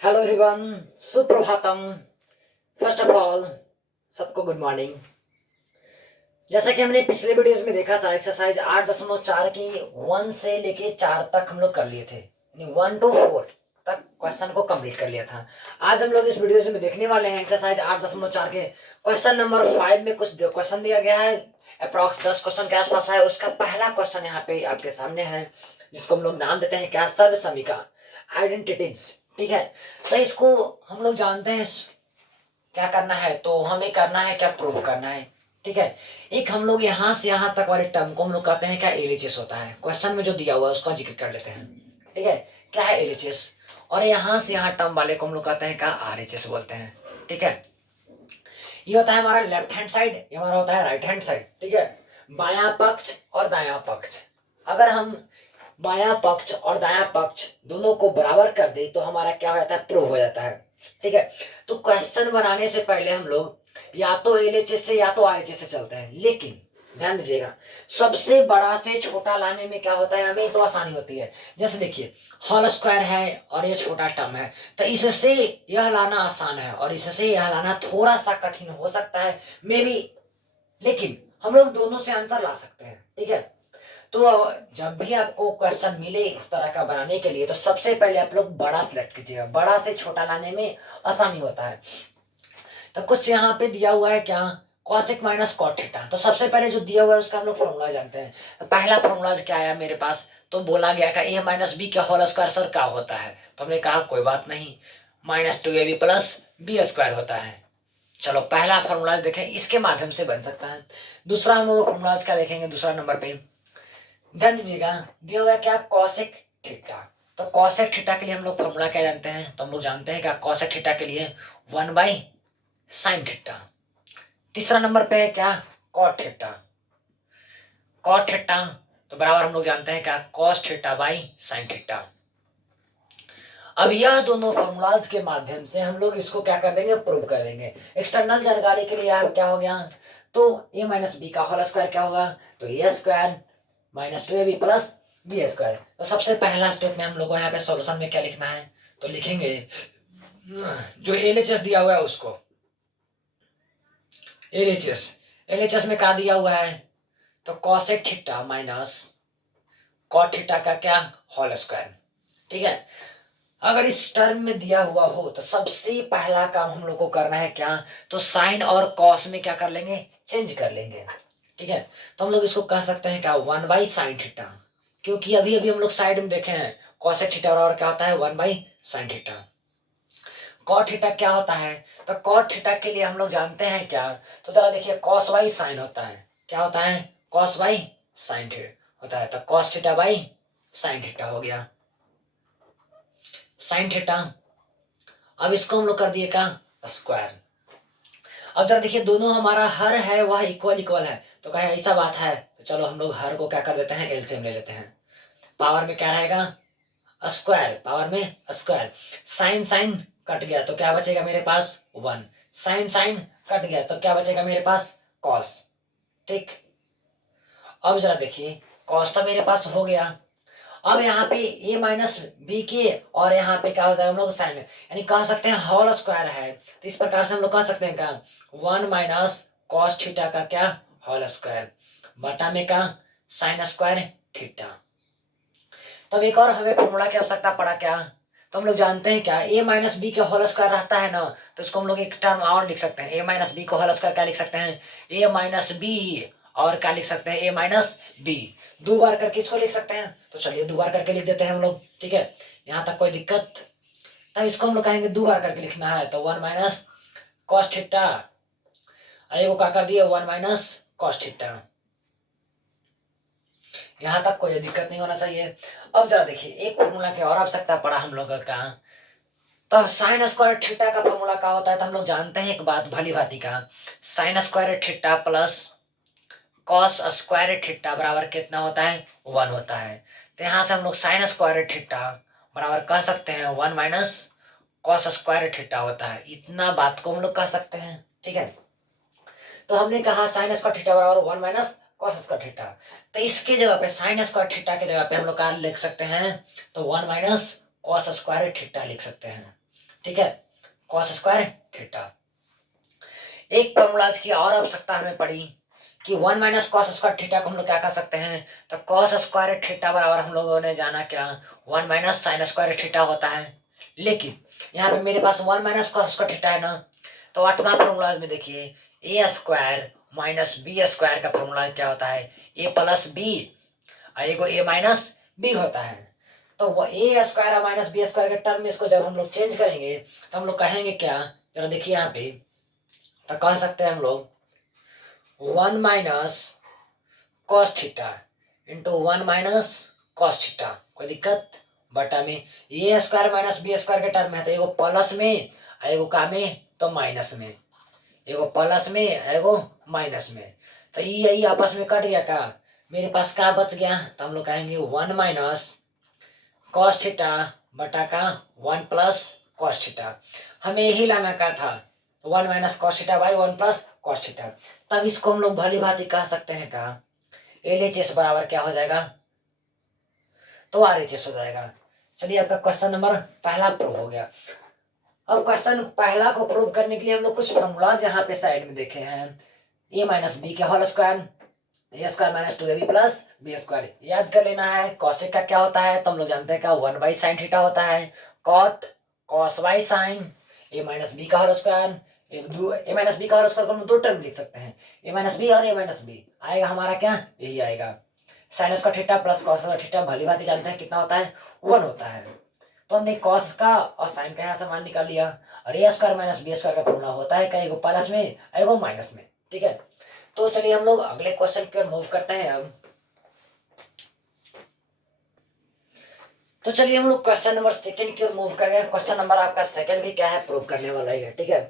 Hello everyone, सुप्रभातम। First of all सबको good morning. जैसा कि हमने पिछले वीडियोस में देखा था, एक्सरसाइज 8.4 की 1 से लेके 4 तक हम लोग कर लिए थे, यानी 1 to 4 तक क्वेश्चन को कंप्लीट कर लिया था। आज हम लोग इस वीडियोस में देखने वाले हैं एक्सरसाइज 8.4 के क्वेश्चन नंबर 5 में कुछ क्वेश्चन दिया गया है। अप्रॉक्स 10 क्वेश्चन के आसपास है। उसका पहला क्वेश्चन यहाँ पे आपके सामने है, जिसको हम लोग नाम देते हैं क्या, सर्व समीकरण, आइडेंटिटीज। ठीक है, तो इसको हम लोग जानते हैं क्या करना है, तो हमें करना है क्या, प्रूव करना है। ठीक है, एक हम लोग यहाँ से यहाँ तक वाले टर्म को हम लोग कहते हैं क्या, एलएचएस होता है। क्वेश्चन में जो दिया हुआ है उसका जिक्र कर लेते हैं। ठीक है, क्या है एलएचएस, और यहाँ से यहाँ टर्म वाले को हम लोग कहते हैं क्या, आरएचएस बोलते हैं। ठीक है, ये होता है हमारा लेफ्ट हैंड साइड, ये हमारा होता है राइट हैंड साइड। ठीक है, बायां पक्ष और दायां पक्ष, अगर हम बायां पक्ष और दायां पक्ष दोनों को बराबर कर दे तो हमारा क्या हो जाता है, प्रूव हो जाता है। ठीक है, तो क्वेश्चन बनाने से पहले हम लोग या तो एलएचएस से या तो आरएचएस से चलते हैं, लेकिन ध्यान दीजिएगा सबसे बड़ा से छोटा लाने में क्या होता है, हमें तो आसानी होती है। जैसे देखिए होल स्क्वायर है और ये छोटा टर्म है, तो इससे यह लाना आसान है और इससे यह लाना थोड़ा सा कठिन हो सकता है मे बी, लेकिन हम लोग दोनों से आंसर ला सकते हैं। ठीक है, तो जब भी आपको क्वेश्चन मिले इस तरह का बनाने के लिए, तो सबसे पहले आप लोग बड़ा सिलेक्ट कीजिएगा, बड़ा से छोटा लाने में आसानी होता है। तो कुछ यहाँ पे दिया हुआ है क्या, कॉसेक माइनस कॉट थीटा। तो सबसे पहले जो दिया हुआ है उसका हम लोग फॉर्मूला जानते हैं। तो पहला फॉर्मूला क्या आया मेरे पास, तो बोला गया का ए माइनस बी का होल स्क्वायर सर क्या होता है, तो हमने कहा कोई बात नहीं, -2ab प्लस बी स्क्वायर होता है। चलो पहला फॉर्मूला देखें, इसके माध्यम से बन सकता है। दूसरा हम लोग फॉर्मूला क्या देखेंगे, दूसरा नंबर पे ध्यान दीजिएगा, दिया हुआ क्या, कॉसेक थीटा। तो कॉसेक थीटा के लिए हम लोग फॉर्मूला क्या जानते हैं, तो हम लोग जानते हैं क्या, कॉसेक थीटा के लिए 1/sin थीटा। तीसरा नंबर पे है क्या, कॉट थीटा। कॉट थीटा तो बराबर हम लोग जानते हैं क्या, cos theta by sine theta. अब यह दोनों फॉर्मूलाज के माध्यम से हम लोग इसको क्या कर देंगे, प्रूव कर देंगे। एक्सटर्नल जानकारी के लिए क्या हो गया, तो ए माइनस बी का होल स्क्वायर क्या होगा, तो A square -2ab plus B square. तो सबसे पहला स्टेप में हम लोग को यहाँ पे सॉल्यूशन में क्या लिखना है, तो लिखेंगे जो एलएचएस दिया हुआ है उसको, एलएचएस एलएचएस में क्या दिया हुआ है, तो cosec theta minus cot theta का क्या, होल स्क्वायर। ठीक है, अगर इस टर्म में दिया हुआ हो तो सबसे पहला काम हम लोग को करना है क्या, तो साइन और कॉस में क्या कर लेंगे, चेंज कर लेंगे। ठीक है, तो हम लोग इसको कह सकते हैं क्या, 1/sin थीटा, क्योंकि अभी अभी हम लोग साइड में देखे हैं कॉसेक थीटा और क्या होता है, 1/sin थीटा। कॉट थीटा क्या होता है, तो कॉट थीटा के लिए हम लोग जानते हैं क्या, तो जरा देखिए कॉस बाई साइन होता है, क्या होता है, कॉस बाई साइन थीटा होता है, तो cos theta by sine theta हो गया, साइन थीटा। अब इसको हम लोग कर दिए क्या, स्क्वायर। अब जरा देखिए दोनों हमारा हर है वह इक्वल इक्वल है, तो कहे ऐसा बात है, तो चलो हम लोग हर को क्या कर देते हैं, एलसीएम ले लेते हैं। पावर में क्या रहेगा, स्क्वायर, पावर में स्क्वायर। साइन साइन कट गया तो क्या बचेगा मेरे पास, 1। साइन साइन कट गया तो क्या बचेगा मेरे पास, कॉस। ठीक, अब जरा देखिए कॉस तो मेरे पास हो गया। अब यहाँ पे ए माइनस बी के और यहाँ पे क्या होता है, हम लोग साइन, यानी कह सकते हैं होल स्क्वायर है, तो इस प्रकार से हम लोग कह सकते हैं क्या, 1 माइनस कॉस थीटा का क्या, होल स्क्वायर बटा में क्या, साइन स्क्वायर थीटा। तब एक और हमें फॉर्मूला की आवश्यकता पड़ा क्या, तो हम लोग जानते हैं क्या, ए माइनस बी का होल स्क्वायर रहता है ना, तो इसको हम लोग एक टर्म और लिख सकते हैं, ए माइनस बी का होल स्क्वायर क्या लिख सकते हैं, ए माइनस बी, और क्या लिख सकते हैं, ए माइनस बी। दो बार करके इसको लिख सकते हैं, तो चलिए दो बार करके लिख देते हैं हम लोग। ठीक है, यहाँ तक कोई दिक्कत, तब इसको हम लोग कहेंगे दो बार करके लिखना है, तो 1 माइनस कॉस थीटा, को क्या कर दिया, 1 माइनस कॉस थीटा। यहाँ तक कोई दिक्कत नहीं होना चाहिए। अब जरा देखिए एक फॉर्मूला की और आवश्यकता पड़ा हम लोग का, तो साइन स्क्वायर थीटा का फॉर्मूला क्या होता है, तो हम लोग जानते हैं एक बात भली भांति का, sine square theta plus cos square theta बराबर कितना होता है, 1 होता है। तो यहाँ से हम लोग साइन स्क्वायर थीटा बराबर कह सकते हैं 1 माइनस कॉस स्क्वायर थीटा होता है, इतना बात को हम लोग कह सकते हैं। ठीक है, तो हमने कहा साइन स्क्वायर थीटा बराबर 1 माइनस कॉस स्क्वायर थीटा, तो इसके जगह पे साइन स्क्वायर थीटा के जगह पे हम लोग क्या लिख सकते हैं, तो 1 माइनस कॉस स्क्वायर थीटा लिख सकते हैं। ठीक है, कॉस स्क्वायर थीटा। एक फॉर्मूला की और आवश्यकता हमें पड़ी कि 1 माइनस कॉस स्क्वायर थीटा को हम लोग क्या कर सकते हैं, तो कॉस स्क्वायर थीटा बराबर हम लोगों ने जाना क्या, 1 माइनस साइन स्क्वायर थीटा होता है। लेकिन यहाँ पे मेरे पास 1 माइनस कॉस स्क्वायर थीटा है ना, तो आठवां फॉर्मूला में देखिए ए स्क्वायर माइनस बी स्क्वायर का फॉर्मूला क्या होता है, ए प्लस बी, एगो ए माइनस बी होता है। तो वो ए स्क्वायर और माइनस बी स्क्वायर के टर्म में इसको जब हम लोग चेंज करेंगे तो हम लोग कहेंगे क्या, जरा देखिए यहाँ पे, तो कह सकते हैं हम लोग 1 minus cos theta into 1 minus cos theta, कोई दिक्कत, बटा में ए स्क्वायर माइनस बी स्क्वायर के टर्म में है, तो एगो प्लस में एगो का में तो माइनस में, एगो प्लस में एगो माइनस में, तो ये आपस में कट गया का, मेरे पास क्या बच गया, तो हम लोग कहेंगे 1 माइनस कॉस थीटा बटा का 1 प्लस कॉस थीटा। हमें यही लाना का था, तो 1 minus cos theta by 1 plus cos theta. तब इसको हम लोग भली भांति कह सकते हैं का LHS बराबर क्या हो जाएगा, तो RHS हो जाएगा। चलिए आपका क्वेश्चन नंबर पहला प्रूव हो गया। अब क्वेश्चन पहला को प्रूव करने के लिए हम लोग कुछ फॉर्मूलाज यहाँ पे साइड में देखे हैं, ए माइनस बी के whole square, A square minus 2ab plus B square याद कर लेना है। कॉसेक का क्या होता है, तो हम लोग जानते हैं क्या 1 बाई साइन थीटा होता है, cot cos by sine, A minus B का whole square, A minus B का होल स्क्वायर को हम दो टर्म लिख सकते हैं, ए माइनस बी और ए माइनस बी, आएगा हमारा क्या, यही आएगा sine square theta plus cos square theta, भली भांति जानते हैं कितना होता है, 1 होता है। तो हमने कॉस का और साइन का यहाँ से मान निकाल लिया, और ए स्क्वायर माइनस बी स्क्वायर का फॉर्मूला होता है क्या, एगो प्लस में एगो माइनस में, ठीक है। तो चलिए हम लोग अगले क्वेश्चन की ओर मूव करते हैं अब। तो चलिए हम लोग क्वेश्चन नंबर सेकंड की ओर मूव कर रहे हैं। क्वेश्चन नंबर आपका सेकंड भी क्या है, प्रूव करने वाला ही है, ठीक है।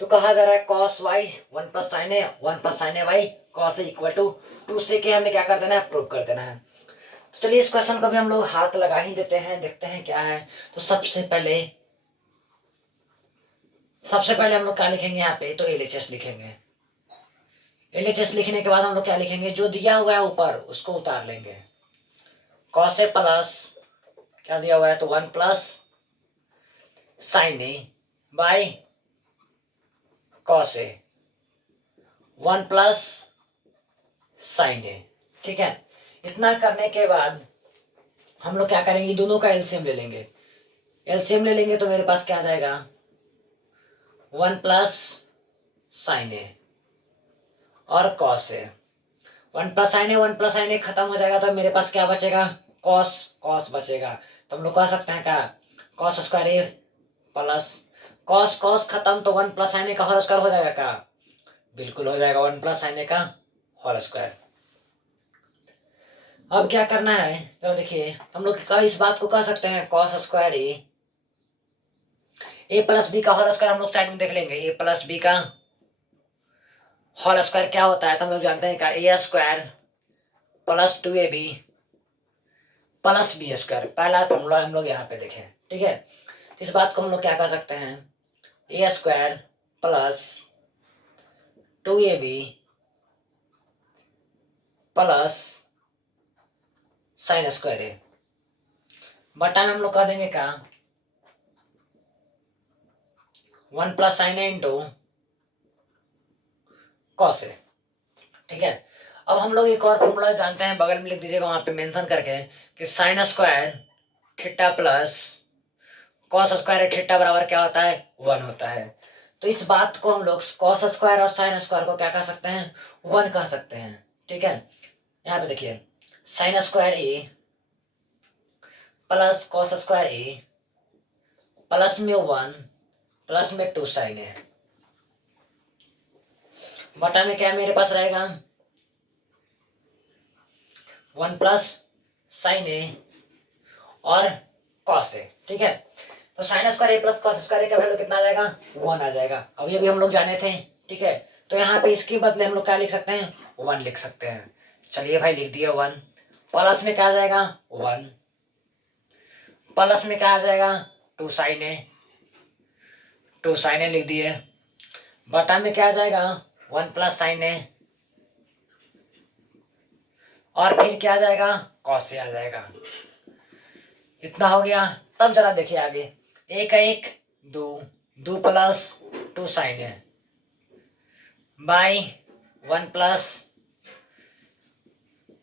तो कहा जा रहा है cos y 1 plus sine A 1 plus sine A Y cos A equal to 2 से के हमें क्या कर देना है, प्रूव कर देना है। तो चलिए इस क्वेश्चन को भी हम लोग हाथ लगा ही देते हैं, देखते हैं क्या है। तो सबसे पहले हम लोग क्या लिखेंगे यहाँ पे, तो LHS लिखेंगे। LHS लिखने के बाद हम लोग क्या लिखेंगे, जो दिया हुआ है ऊपर उसको उतार लेंगे। cos ए प्लस क्या दिया हुआ है, तो 1 plus sine A by cos A 1 plus sine A, ठीक है। इतना करने के बाद हम लोग क्या करेंगे, दोनों का एलसीएम ले लेंगे। एलसीएम ले लेंगे तो मेरे पास क्या आ जाएगा, 1 प्लस साइन ए और cos A, 1 plus sine A 1 plus sine ए खत्म हो जाएगा, तो मेरे पास क्या बचेगा, कॉस कॉस बचेगा। तो हम लोग कह सकते हैं क्या, cos square A plus cos cos खत्म, तो 1 प्लस साइन ए का होल स्क्वायर हो जाएगा क्या, बिल्कुल हो जाएगा 1 प्लस साइन ए का होल स्क्वायर। अब क्या करना है, तो देखिए हम लोग इस बात को कह सकते हैं cos square A plus B का होल स्क्वायर हम लोग साइड में देख लेंगे, ए प्लस बी का होल स्क्वायर क्या होता है, तो हम लोग जानते हैं क्या, A square plus 2ab plus B square, पहला फॉर्मूला हम लोग यहाँ पे देखें, ठीक है। इस बात को हम लोग क्या कर सकते हैं, A square plus 2ab plus sine square A बटा में हम लोग कह देंगे क्या, 1 plus sine A into cos A, ठीक है। अब हम लोग एक और फॉर्मूला जानते हैं, बगल में लिख दीजिएगा वहां पे मेंशन करके, कि sine square theta plus cos square theta बराबर क्या होता है, 1 होता है। तो इस बात को हम लोग कॉस स्क्वायर और साइन स्क्वायर को क्या कह सकते हैं, 1 कह सकते हैं, ठीक है। यहाँ पे देखिए sign square A plus cos square A plus में 1 प्लस में 2 साइन ए बटा में क्या मेरे पास रहेगा, 1 प्लस साइन ए और कॉस ए, ठीक है। तो sine square A plus cos square ए का वैल्यू कितना आ जाएगा, 1 आ जाएगा। अब ये भी हम लोग जाने थे, ठीक है। तो यहाँ पे इसके बदले हम लोग क्या लिख सकते हैं, 1 लिख सकते हैं। चलिए भाई लिख दिया 1, प्लस में क्या आ जाएगा 1, प्लस में क्या आ जाएगा 2 साइन ए, 2 साइन ए लिख दिए, बटा में क्या आ जाएगा 1 प्लस साइन ए, और फिर क्या आ जाएगा कॉस ए आ जाएगा। इतना हो गया। तब जरा देखिए आगे, एक दो, 2 प्लस 2 साइन है बाई 1 प्लस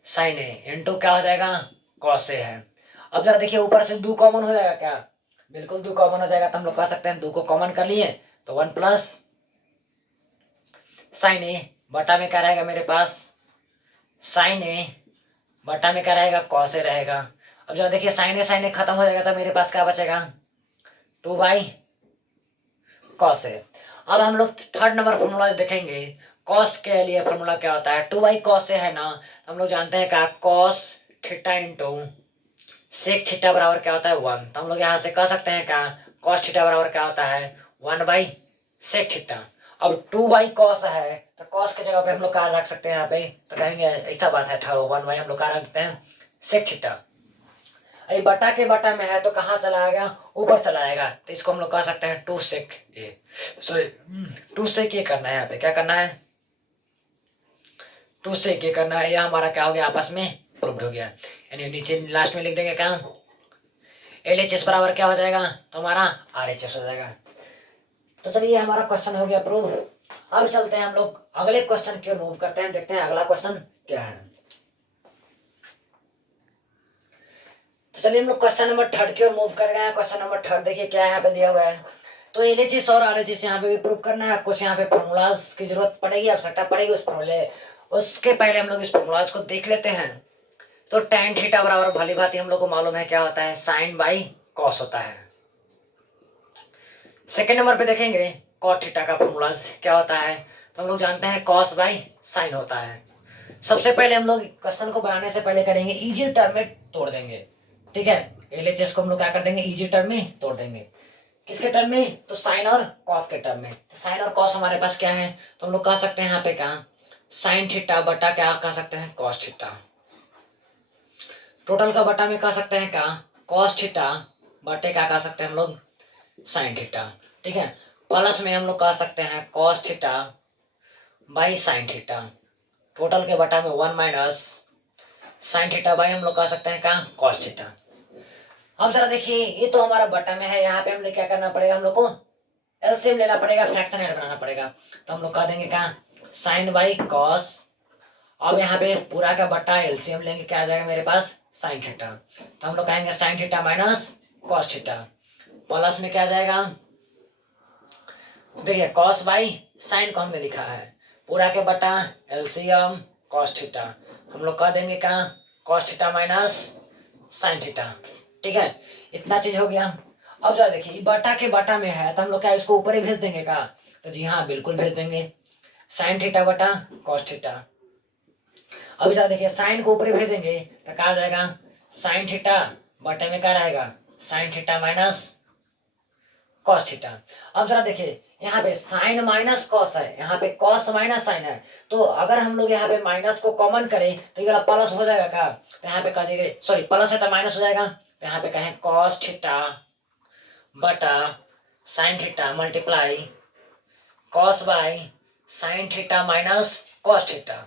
साइन है इंटू क्या हो जाएगा कॉस ए है। अब जरा देखिए ऊपर से 2 कॉमन हो जाएगा क्या, बिल्कुल 2 कॉमन हो जाएगा, तो हम लोग कह सकते हैं 2 को कॉमन कर लिए तो 1 प्लस साइन ए बटा में क्या रहेगा मेरे पास साइन ए बटा में क्या रहेगा कॉस ए रहेगा। अब जरा देखिए साइन ए खत्म हो जाएगा तो मेरे पास क्या बचेगा 2 बाई कॉस ए। अब हम लोग थर्ड नंबर फॉर्मूला देखेंगे, कॉस के लिए फॉर्मूला क्या होता है 2 बाई कॉस ए है ना, तो हम लोग जानते हैं क्या cos theta into sec theta बराबर क्या होता है 1, तो हम लोग यहाँ से कह सकते हैं क्या कॉस थीटा बराबर क्या होता है 1 बाई सेक थीटा। अब 2 बाई कॉस है तो कॉस की जगह पे हम लोग क्या रख सकते हैं यहाँ पे, तो कहेंगे ऐसा बात है 1 बाई हम लोग क्या रख देते हैं सेक थीटा। ये बटा के बटा में है तो कहाँ चला आएगा ऊपर चला आएगा, तो इसको हम लोग कह सकते हैं 2 सेक ए, सॉरी 2 सेक ए करना है, यहाँ पे क्या करना है 2 सेक ए करना है। यह हमारा क्या हो गया आपस में प्रूव्ड हो गया, यानी नीचे लास्ट में लिख देंगे क्या LHS बराबर क्या हो जाएगा तो हमारा RHS हो जाएगा। तो चलिए हमारा क्वेश्चन हो गया प्रूव। अब चलते हैं हम लोग अगले क्वेश्चन की ओर मूव करते हैं, देखते हैं अगला क्वेश्चन क्या है। तो चलिए हम लोग क्वेश्चन नंबर 3 की ओर मूव कर गए हैं। क्वेश्चन नंबर 3 देखिए क्या यहाँ पे दिया हुआ है, तो LHS और RHS यहाँ पे भी प्रूव करना है आपको। यहाँ पे फॉर्मूलाज की जरूरत पड़ेगी, आवश्यकता पड़ेगी उस फॉर्मूले, उसके पहले हम लोग इस फॉर्मूलाज को देख लेते हैं। तो tan थीटा बराबर भली भांति हम लोग को मालूम है क्या होता है साइन बाई कॉस होता है। सेकेंड नंबर पे देखेंगे कॉट थीटा का फॉर्मूलाज क्या होता है, तो हम लोग जानते हैं कॉस बाई साइन होता है। सबसे पहले हम लोग क्वेश्चन को बनाने से पहले करेंगे इजी टर्म में तोड़ देंगे, ठीक है। LHS को हम लोग क्या कर देंगे इजी टर्म में तोड़ देंगे, किसके टर्म में तो साइन और कॉस के टर्म में। तो साइन और कॉस हमारे पास क्या है, तो हम लोग कह सकते हैं यहाँ पे क्या साइन थीटा बटा क्या कह सकते हैं कॉस थीटा, टोटल का बटा में कह सकते हैं क्या कॉस थीटा बटे क्या कह सकते हैं हम लोग साइन थीटा, ठीक है। प्लस में हम लोग कह सकते हैं cos theta by sine theta, total के बटा में 1 माइनस साइन थीटा बाई हम लोग कह सकते हैं क्या कॉस थीटा। अब जरा देखिए ये तो हमारा बटा में है, यहाँ पे हमने क्या करना पड़ेगा हम लोग को एलसीएम लेना पड़ेगा, फ्रैक्शन ऐड बनाना पड़ेगा, तो हम लोग कह देंगे क्या साइन बाई कॉस। अब यहाँ पे पूरा का बटा एलसीएम लेंगे क्या आ जाएगा मेरे पास साइन थीटा, तो हम लोग कहेंगे sign theta minus cos theta, plus में क्या जाएगा देखिए कॉस बाई साइन को हमने लिखा है पूरा के बटा एलसीएम कॉस थीटा, हम लोग कह देंगे क्या cos theta minus sine theta, ठीक है। इतना चीज हो गया। अब जरा देखिए बटा के बटा में है तो हम लोग क्या इसको ऊपर ही भेज देंगे क्या, तो जी हाँ बिल्कुल भेज देंगे साइन थीटा बटा कॉस थीटा। अब जरा देखिए साइन को ऊपर ही भेजेंगे तो क्या आ जाएगा साइन थीटा बटे में क्या रहेगा sign theta minus cos theta. अब जरा देखिए यहाँ पे साइन माइनस कॉस है, यहाँ पे कॉस माइनस साइन है, तो अगर हम लोग यहाँ पे माइनस को कॉमन करें तो ये वाला प्लस हो जाएगा क्या, तो यहाँ पे कह देंगे सॉरी प्लस है तो माइनस हो जाएगा, तो यहाँ पे कहें कॉस थीटा बटा sine theta multiply cos by sign theta minus cos theta.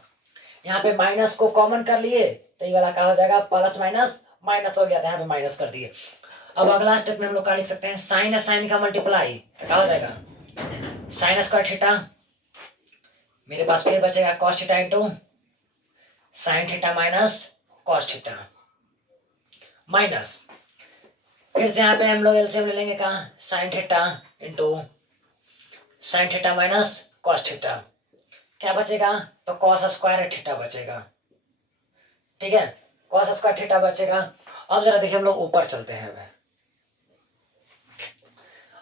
यहाँ पे माइनस को कॉमन कर लिए तो ये वाला क्या हो जाएगा प्लस माइनस माइनस हो गया था, यहाँ पे माइनस कर दिए। अब अगला स्टेप में हम लोग क्या लिख सकते हैं साइन साइन का मल्टीप्लाई तो क्या हो जाएगा साइन स्क्वायर थीटा, मेरे पास फिर बचेगा cos theta into sine theta minus cos theta minus फिर से यहाँ पे हम लोग एलसीएम ले लेंगे कहा sign theta into sine theta minus cos theta, क्या बचेगा तो कॉस स्क्वायर थीटा बचेगा, ठीक है कॉस स्क्वायर थीटा बचेगा। अब जरा देखिए हम लोग ऊपर चलते हैं,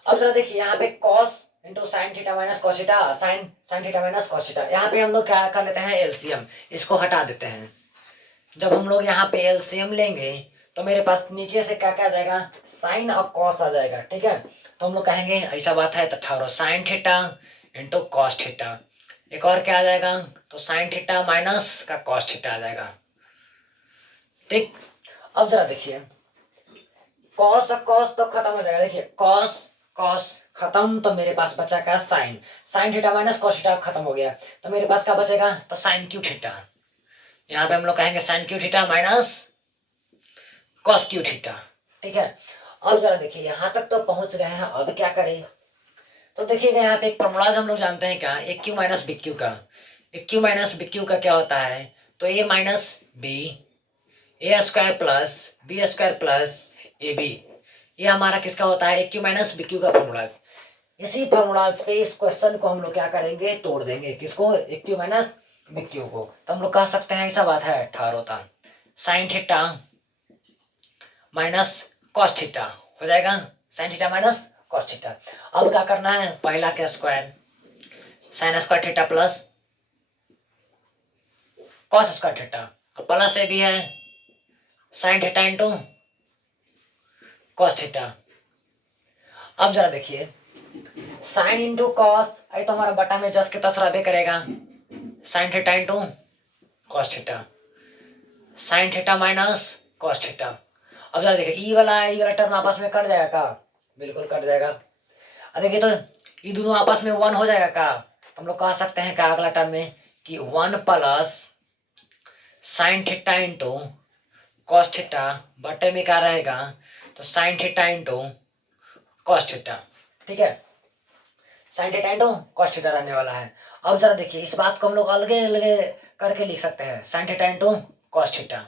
अब जरा देखिए यहाँ पे cos into sine theta minus cos theta sine sine theta minus cos theta, यहाँ पे हम लोग क्या कर लेते हैं एलसीएम, इसको हटा देते हैं। जब हम लोग यहाँ पे एलसीएम लेंगे तो मेरे पास नीचे से क्या क्या आ जाएगा साइन और कॉस आ जाएगा, ठीक है। तो हम लोग कहेंगे ऐसा बात है तो ठहरो sign theta into cos theta, एक और क्या आ जाएगा तो साइन थीटा माइनस का कॉस थीटा आ जाएगा, ठीक। अब जरा देखिए कॉस कॉस तो खत्म हो जाएगा, देखिए कॉस कॉस खत्म तो मेरे पास बचा क्या sine sine theta minus cos theta खत्म हो गया, तो मेरे पास क्या बचेगा तो साइन क्यू थीटा, यहाँ पे हम लोग कहेंगे sine cube theta minus cos cube theta, ठीक है। अब जरा देखिए यहाँ तक तो पहुंच गए हैं, अब क्या करें। तो देखिएगा यहाँ पे एक फॉर्मूलाज हम लोग जानते हैं क्या, A cube minus B cube का। A cube minus B cube का क्या होता है, तो A minus B A square plus B square plus A B, ये हमारा किसका होता है, A cube minus B cube का फॉर्मूलाज। इसी फॉर्मूलाज पे इस क्वेश्चन को हम लोग क्या करेंगे, तोड़ देंगे, किसको, ए क्यू माइनस बी क्यू को। तो हम लोग कह सकते हैं ऐसा बात है 18 होता, sign theta minus cos theta हो जाएगा, sign theta minus cos theta. अब क्या करना है, पहला का square sine square theta plus cos square theta, plus से भी है sign theta into cos theta. अब जरा देखिए साइन इंटू कॉस, आई तो हमारा बटा में जस के तस रहे करेगा, sign theta into cos theta, sign theta minus cos theta. अब जरा देखिए ई वाला टर्म आपस में कट जाएगा का, बिल्कुल कट जाएगा। अब देखिए तो ये दोनों आपस में 1 हो जाएगा का, हम लोग कह सकते हैं का अगला टर्म में कि 1 plus sign theta into cos theta बटे में क्या रहेगा, तो sign theta into cos theta, ठीक है, sign theta into cos theta रहने वाला है। अब जरा देखिए इस बात को हम लोग अलगे अलगे करके लिख सकते हैं, sign theta into cos theta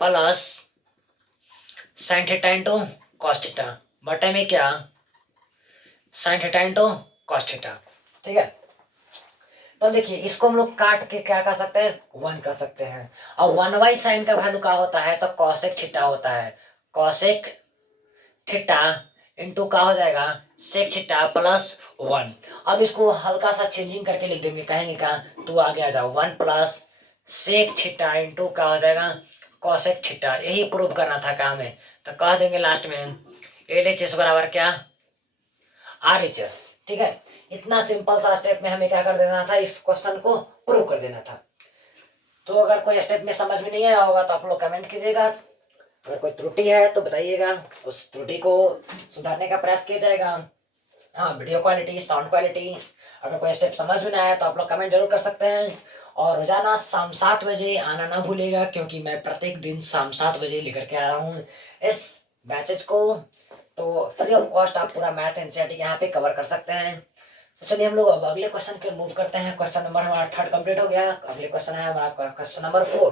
plus sign theta into cos theta बटे में क्या, sine theta into cos theta, ठीक है। तो देखिए इसको हम लोग काट के क्या कर सकते हैं, 1 कर सकते हैं। अब 1 साइन का वैल्यू क्या होता है, तो कॉसेक थीटा होता है, कॉसेक थीटा इंटू का हो जाएगा सेक थीटा प्लस 1। अब इसको हल्का सा चेंजिंग करके लिख देंगे, कहेंगे क्या, टू आगे आ जाओ, 1 प्लस सेक थीटा इंटू का हो जाएगा कॉसेक थीटा, यही प्रूव करना था काम है। तो कह देंगे लास्ट में एल एच एस बराबर क्या, आर एच एस, ठीक है। इतना सिंपल सा स्टेप में हमें क्या कर देना था, इस क्वेश्चन को प्रूव कर देना था। तो अगर कोई स्टेप में समझ में नहीं आया होगा तो आप लोग कमेंट कीजिएगा, अगर कोई त्रुटि है तो बताइएगा, उस त्रुटि को सुधारने का प्रयास किया जाएगा। हाँ, वीडियो क्वालिटी, साउंड क्वालिटी, अगर कोई स्टेप समझ में ना आया तो आप लोग कमेंट जरूर कर सकते हैं। और रोजाना शाम 7 बजे आना ना भूलेगा, क्योंकि मैं प्रत्येक दिन शाम 7 बजे लेकर के आ रहा हूँ इस बैचेज को। तो फ्री ऑफ कॉस्ट आप पूरा मैथ एनसीईआरटी यहाँ पे कवर कर सकते हैं। तो चलिए हम लोग अब अगले क्वेश्चन के मूव करते हैं। क्वेश्चन नंबर हमारा 3 कंप्लीट हो गया, अगले क्वेश्चन है हमारा क्वेश्चन नंबर 4।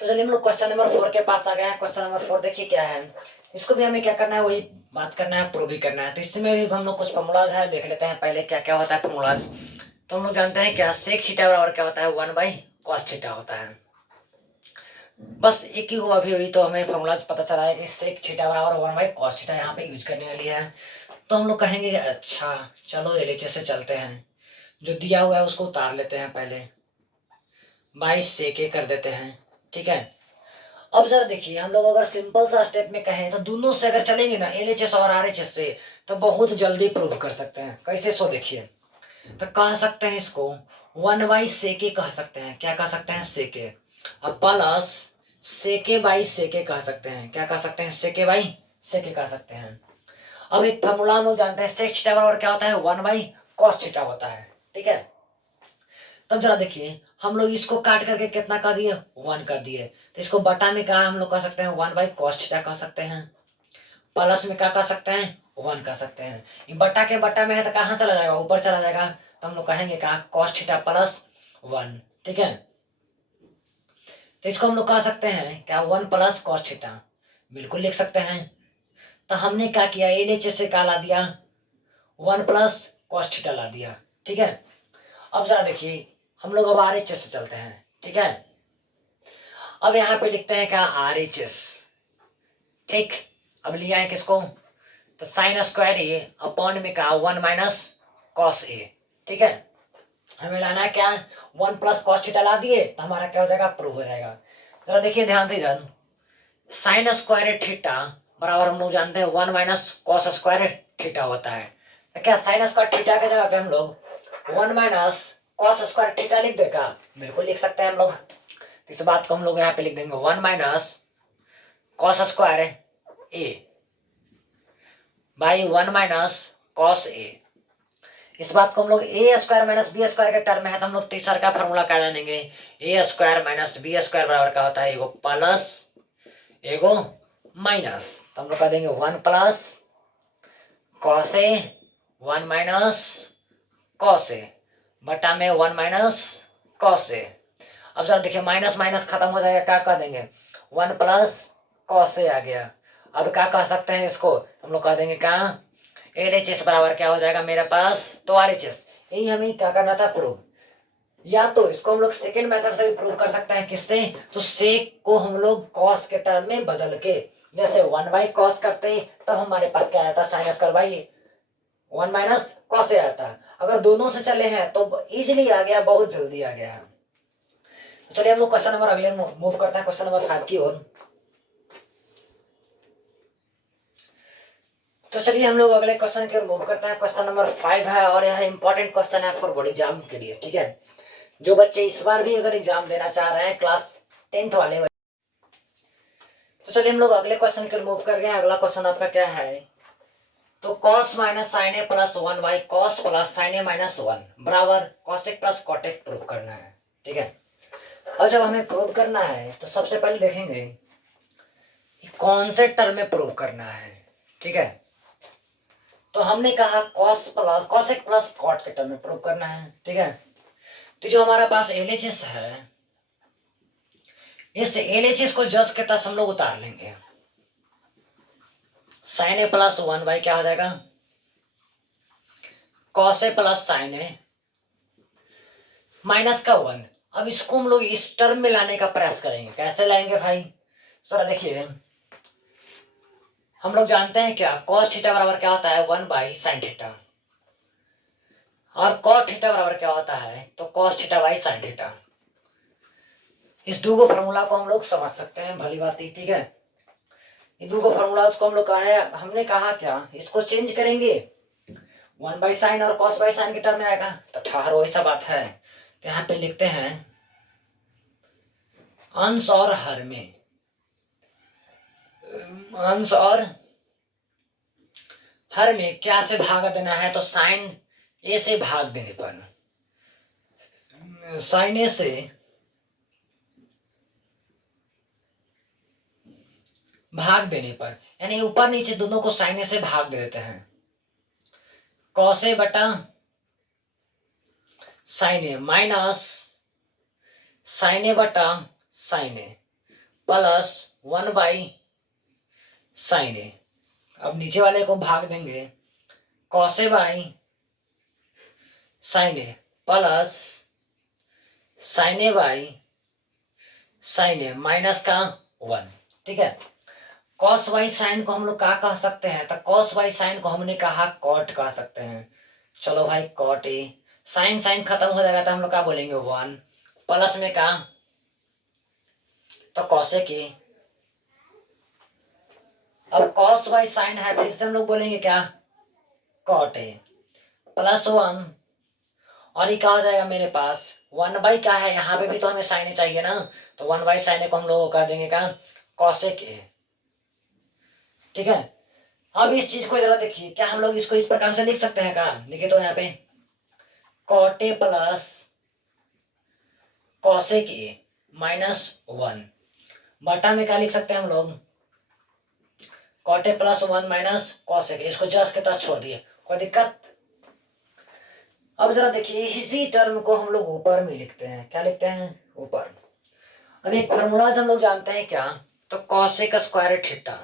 तो चलिए हम लोग क्वेश्चन नंबर 4 के पास आ गए हैं। क्वेश्चन नंबर 4 देखिए क्या है, इसको भी हमें क्या करना है, वही बात करना है, प्रूव भी करना है। तो इसमें भी हम लोग कुछ फॉर्मूलाज है, देख लेते हैं पहले क्या क्या होता है फॉर्मूलाज। तो हम लोग जानते हैं क्या, सेक थीटा बराबर क्या होता है, 1/cos थीटा होता है। बस एक ही हुआ, अभी तो हमें फॉर्मूला पता चला है कि सेक थीटा बराबर 1/cos थीटा यहाँ पे यूज करने वाली है। तो हम लोग कहेंगे कि अच्छा चलो एलएचएस से चलते हैं, जो दिया हुआ है उसको उतार लेते हैं, पहले 22 सेके कर देते हैं, ठीक है। अब जरा देखिए हम लोग अगर सिंपल सा स्टेप में कहें तो दोनों से अगर चलेंगे ना, एलएचएस और आरएचएस से, तो बहुत जल्दी प्रूव कर सकते हैं। कैसे, सो देखिए, तो कह सकते हैं इसको 1/सेके कह सकते हैं, क्या कह सकते हैं, सेके। अब प्लस सेके बाई सेके कह सकते हैं, क्या कह सकते हैं, सेके बाई सेके कह सकते हैं। अब एक फॉर्मूला हम लोग जानते हैं, सेक थीटा बराबर क्या होता है, 1/cos थीटा होता है, ठीक है। तब जरा देखिए हम लोग इसको काट करके कितना कर दिए, 1 कर दिए। तो इसको बटा में क्या हम लोग कह सकते हैं, 1/cos थीटा कह सकते हैं। प्लस में क्या कह सकते हैं, 1 कह सकते हैं। ये बटा के बटा में है तो कहाँ चला जाएगा, ऊपर चला जाएगा। तो हम लोग कहेंगे क्या, cos थीटा प्लस 1, ठीक है। तो इसको हम लोग कह सकते हैं क्या, 1 प्लस cos थीटा, बिल्कुल लिख सकते हैं। तो हमने क्या किया, एलएचएस से क्या ला दिया, 1 प्लस cos थीटा ला दिया, ठीक है। अब जरा देखिए हम लोग अब आरएचएस से चलते हैं, ठीक है। अब यहाँ पे लिखते हैं क्या, आरएचएस, ठीक। अब लिया है किसको, तो साइन स्क्वायर ए अपॉन में क्या, 1 - cos ए, ठीक है। हमें लाना है क्या, 1 प्लस cos थीटा ला दिए तो हमारा क्या हो जाएगा, प्रूव हो जाएगा। जरा देखिए ध्यान से इधर, साइन स्क्वायर थीटा बराबर हम लोग जानते हैं 1 - cos स्क्वायर थीटा होता है। तो क्या साइन स्क्वायर थीटा के जगह पे हम लोग 1 - cos स्क्वायर थीटा लिख देगा, बिल्कुल लिख सकते हैं हम लोग। तो इस बात को हम लोग यहाँ पे लिख देंगे 1 - cos square A by 1 - cos ए। इस बात को हम लोग ए स्क्वायर माइनस बी स्क्वायर के टर्म में है, तो हम लोग तीसरा का फॉर्मूला क्या जानेंगे, ए स्क्वायर माइनस बी स्क्वायर बराबर क्या होता है, एगो प्लस एगो माइनस, तो हम लोग कह देंगे 1 plus cos A 1 minus cos A बटा में 1 माइनस कॉस ए। अब जरा देखिए माइनस माइनस खत्म हो जाएगा, क्या कह देंगे 1 प्लस कॉस ए आ गया। अब क्या कह सकते हैं इसको, हम लोग कह देंगे क्या एल एच एस बराबर क्या हो जाएगा मेरे पास, तो आर एच एस। यही हमें क्या करना था प्रूव, या तो इसको हम लोग सेकेंड मेथड से भी प्रूव कर सकते हैं, किससे, तो सेक को हम लोग कॉस के टर्म में बदल के, जैसे 1 बाई कॉस करते तब हमारे पास क्या आया था sine square by 1 minus cos A आता। अगर दोनों से चले हैं तो इजीली आ गया, बहुत जल्दी आ गया। तो चलिए हम लोग क्वेश्चन नंबर अगले मूव करते हैं, क्वेश्चन नंबर 5 की ओर। तो चलिए हम लोग अगले क्वेश्चन की ओर मूव करते हैं, क्वेश्चन नंबर 5 है और यह इंपॉर्टेंट क्वेश्चन है फॉर बोर्ड एग्जाम के लिए, ठीक है। जो बच्चे इस बार भी अगर एग्जाम देना चाह रहे हैं क्लास 10th वाले, तो चलिए हम लोग अगले क्वेश्चन की ओर मूव कर गए। अगला क्वेश्चन आपका क्या है, तो cos minus sine A plus 1 by cos plus sine A minus 1 बराबर कॉसेक प्लस कॉटेक प्रूव करना है, ठीक है। और जब हमें प्रूव करना है तो सबसे पहले देखेंगे कौन से टर्म में प्रूव करना है, ठीक है। तो हमने कहा cos plus cosec plus cot के टर्म में प्रूव करना है, ठीक है। तो जो हमारा पास एलएचएस है, इस एलएचएस को जस्ट के तस हम लोग उतार लेंगे। साइन ए प्लस 1 बाई क्या हो जाएगा cos A plus sine A minus का 1। अब इसको हम लोग इस टर्म में लाने का प्रयास करेंगे, कैसे लाएंगे भाई, सर देखिए हम लोग जानते हैं क्या कॉस थीटा बराबर क्या होता है 1 बाई साइन थीटा, और कॉट थीटा बराबर क्या होता है तो cos theta by sine theta. इस दो को फॉर्मूला को हम लोग समझ सकते हैं, भली बात ही, ठीक है। ये दो को फॉर्मूला उसको हम लोग हमने कहा क्या इसको चेंज करेंगे 1 बाई साइन और कॉस बाई साइन के टर्म में आएगा, तो ठहरो ऐसा बात है। तो यहाँ पे लिखते हैं अंश और हर में, अंश और हर में क्या से भाग देना है, तो साइन ए से भाग देने पर, साइन ए से भाग देने पर, यानी ऊपर नीचे दोनों को साइन ए से भाग दे देते हैं। कॉस ए बटा sine A minus sine A बटा sine A plus 1 by sine A. अब नीचे वाले को भाग देंगे cos A by sine A plus sine A by sine A minus का 1, ठीक है। कॉस बाई साइन को हम लोग क्या कह सकते हैं, तो कॉस बाई साइन को हमने कहा कॉट कह सकते हैं। चलो भाई कॉट ए, साइन साइन खत्म हो जाएगा तो हम लोग क्या बोलेंगे 1 प्लस में क्या तो कॉसेक ए। अब कॉस बाई साइन है, फिर से हम लोग बोलेंगे क्या कॉट ए प्लस 1, और ये क्या हो जाएगा मेरे पास 1 बाई क्या है, यहाँ पे भी तो हमें साइन ए चाहिए ना, तो 1 बाई साइन ए को हम लोग कह देंगे क्या कॉसेक ए, ठीक है। अब इस चीज को जरा देखिए, क्या हम लोग इसको इस प्रकार से लिख सकते हैं क्या, देखिए तो यहाँ पे cot A plus cosec A minus 1 बटा में क्या लिख सकते हैं हम लोग cot A plus 1 minus cosec, इसको जस्ट के तस छोड़ दिए, कोई दिक्कत। अब जरा देखिए इसी टर्म को हम लोग ऊपर में लिखते हैं, क्या लिखते हैं ऊपर। अब एक फॉर्मूला हम लोग जानते हैं क्या, तो cosec square theta,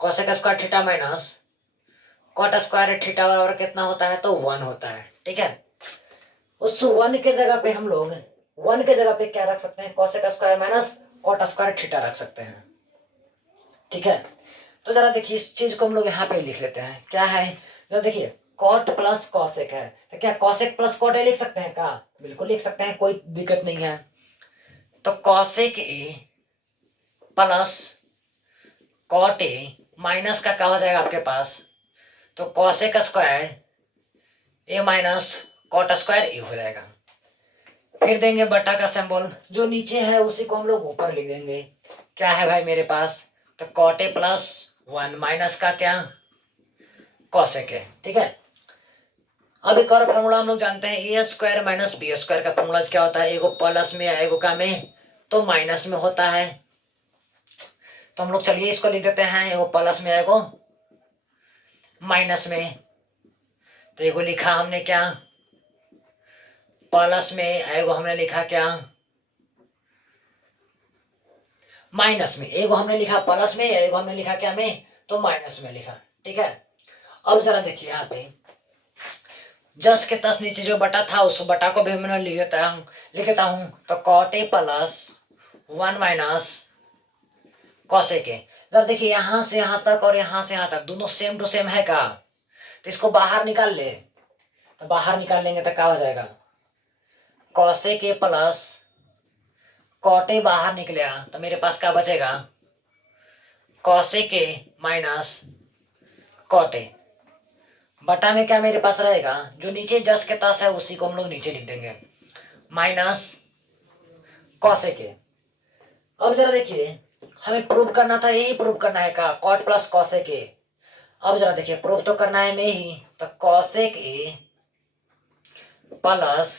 cosec square theta minus cot square theta बराबर कितना होता है तो 1 होता है, ठीक है। उस 1 के जगह पे हम लोग 1 के जगह पे क्या रख सकते हैं cosec square minus cot square theta रख सकते हैं, ठीक है। तो जरा देखिए इस चीज को हम लोग यहाँ पे लिख लेते हैं, क्या है जरा देखिए कॉट प्लस कॉसेक है, तो क्या कॉसेक प्लस कॉट ए लिख सकते हैं क्या, बिल्कुल लिख सकते हैं, कोई दिक्कत नहीं है। तो cosec A plus cot A minus का क्या हो जाएगा आपके पास, तो cosec square A minus cot square A हो जाएगा। फिर देंगे बटा का सिंबल, जो नीचे है उसी को हम लोग ऊपर लिख देंगे, क्या है भाई मेरे पास तो कॉट ए प्लस 1 माइनस का क्या कॉसेक है, ठीक है। अब एक और फॉर्मूला हम लोग जानते हैं A square minus B square का फॉर्मूला क्या होता है, एगो प्लस में एगो का में तो माइनस में होता है। तो हम लोग चलिए इसको लिख देते हैं, एगो प्लस में एगो माइनस में। तो एगो लिखा हमने क्या प्लस में, एगो हमने लिखा क्या माइनस में। एगो हमने लिखा प्लस में, एगो हमने लिखा क्या में तो माइनस में लिखा। ठीक है, अब जरा देखिए यहाँ पे जस के तस नीचे जो बटा था उस बटा को भी मैंने लिख देता हूं। तो cot A plus 1 minus cosec. जरा देखिए यहां से यहां तक और यहां से यहां तक दोनों सेम टू सेम है का, तो इसको बाहर निकाल ले। तो बाहर निकाल लेंगे तो क्या हो जाएगा कॉसे के प्लस कॉटे बाहर निकलेगा तो मेरे पास क्या बचेगा कॉसे के माइनस कॉटे। बटा में क्या मेरे पास रहेगा जो नीचे जस के तस है उसी को हम लोग नीचे लिख देंगे माइनस कॉसे के। अब जरा देखिए हमें प्रूव करना था, यही प्रूव करना है का कॉट प्लस कॉसे के। अब जरा देखिए प्रूव तो करना है में ही, तो cosec A plus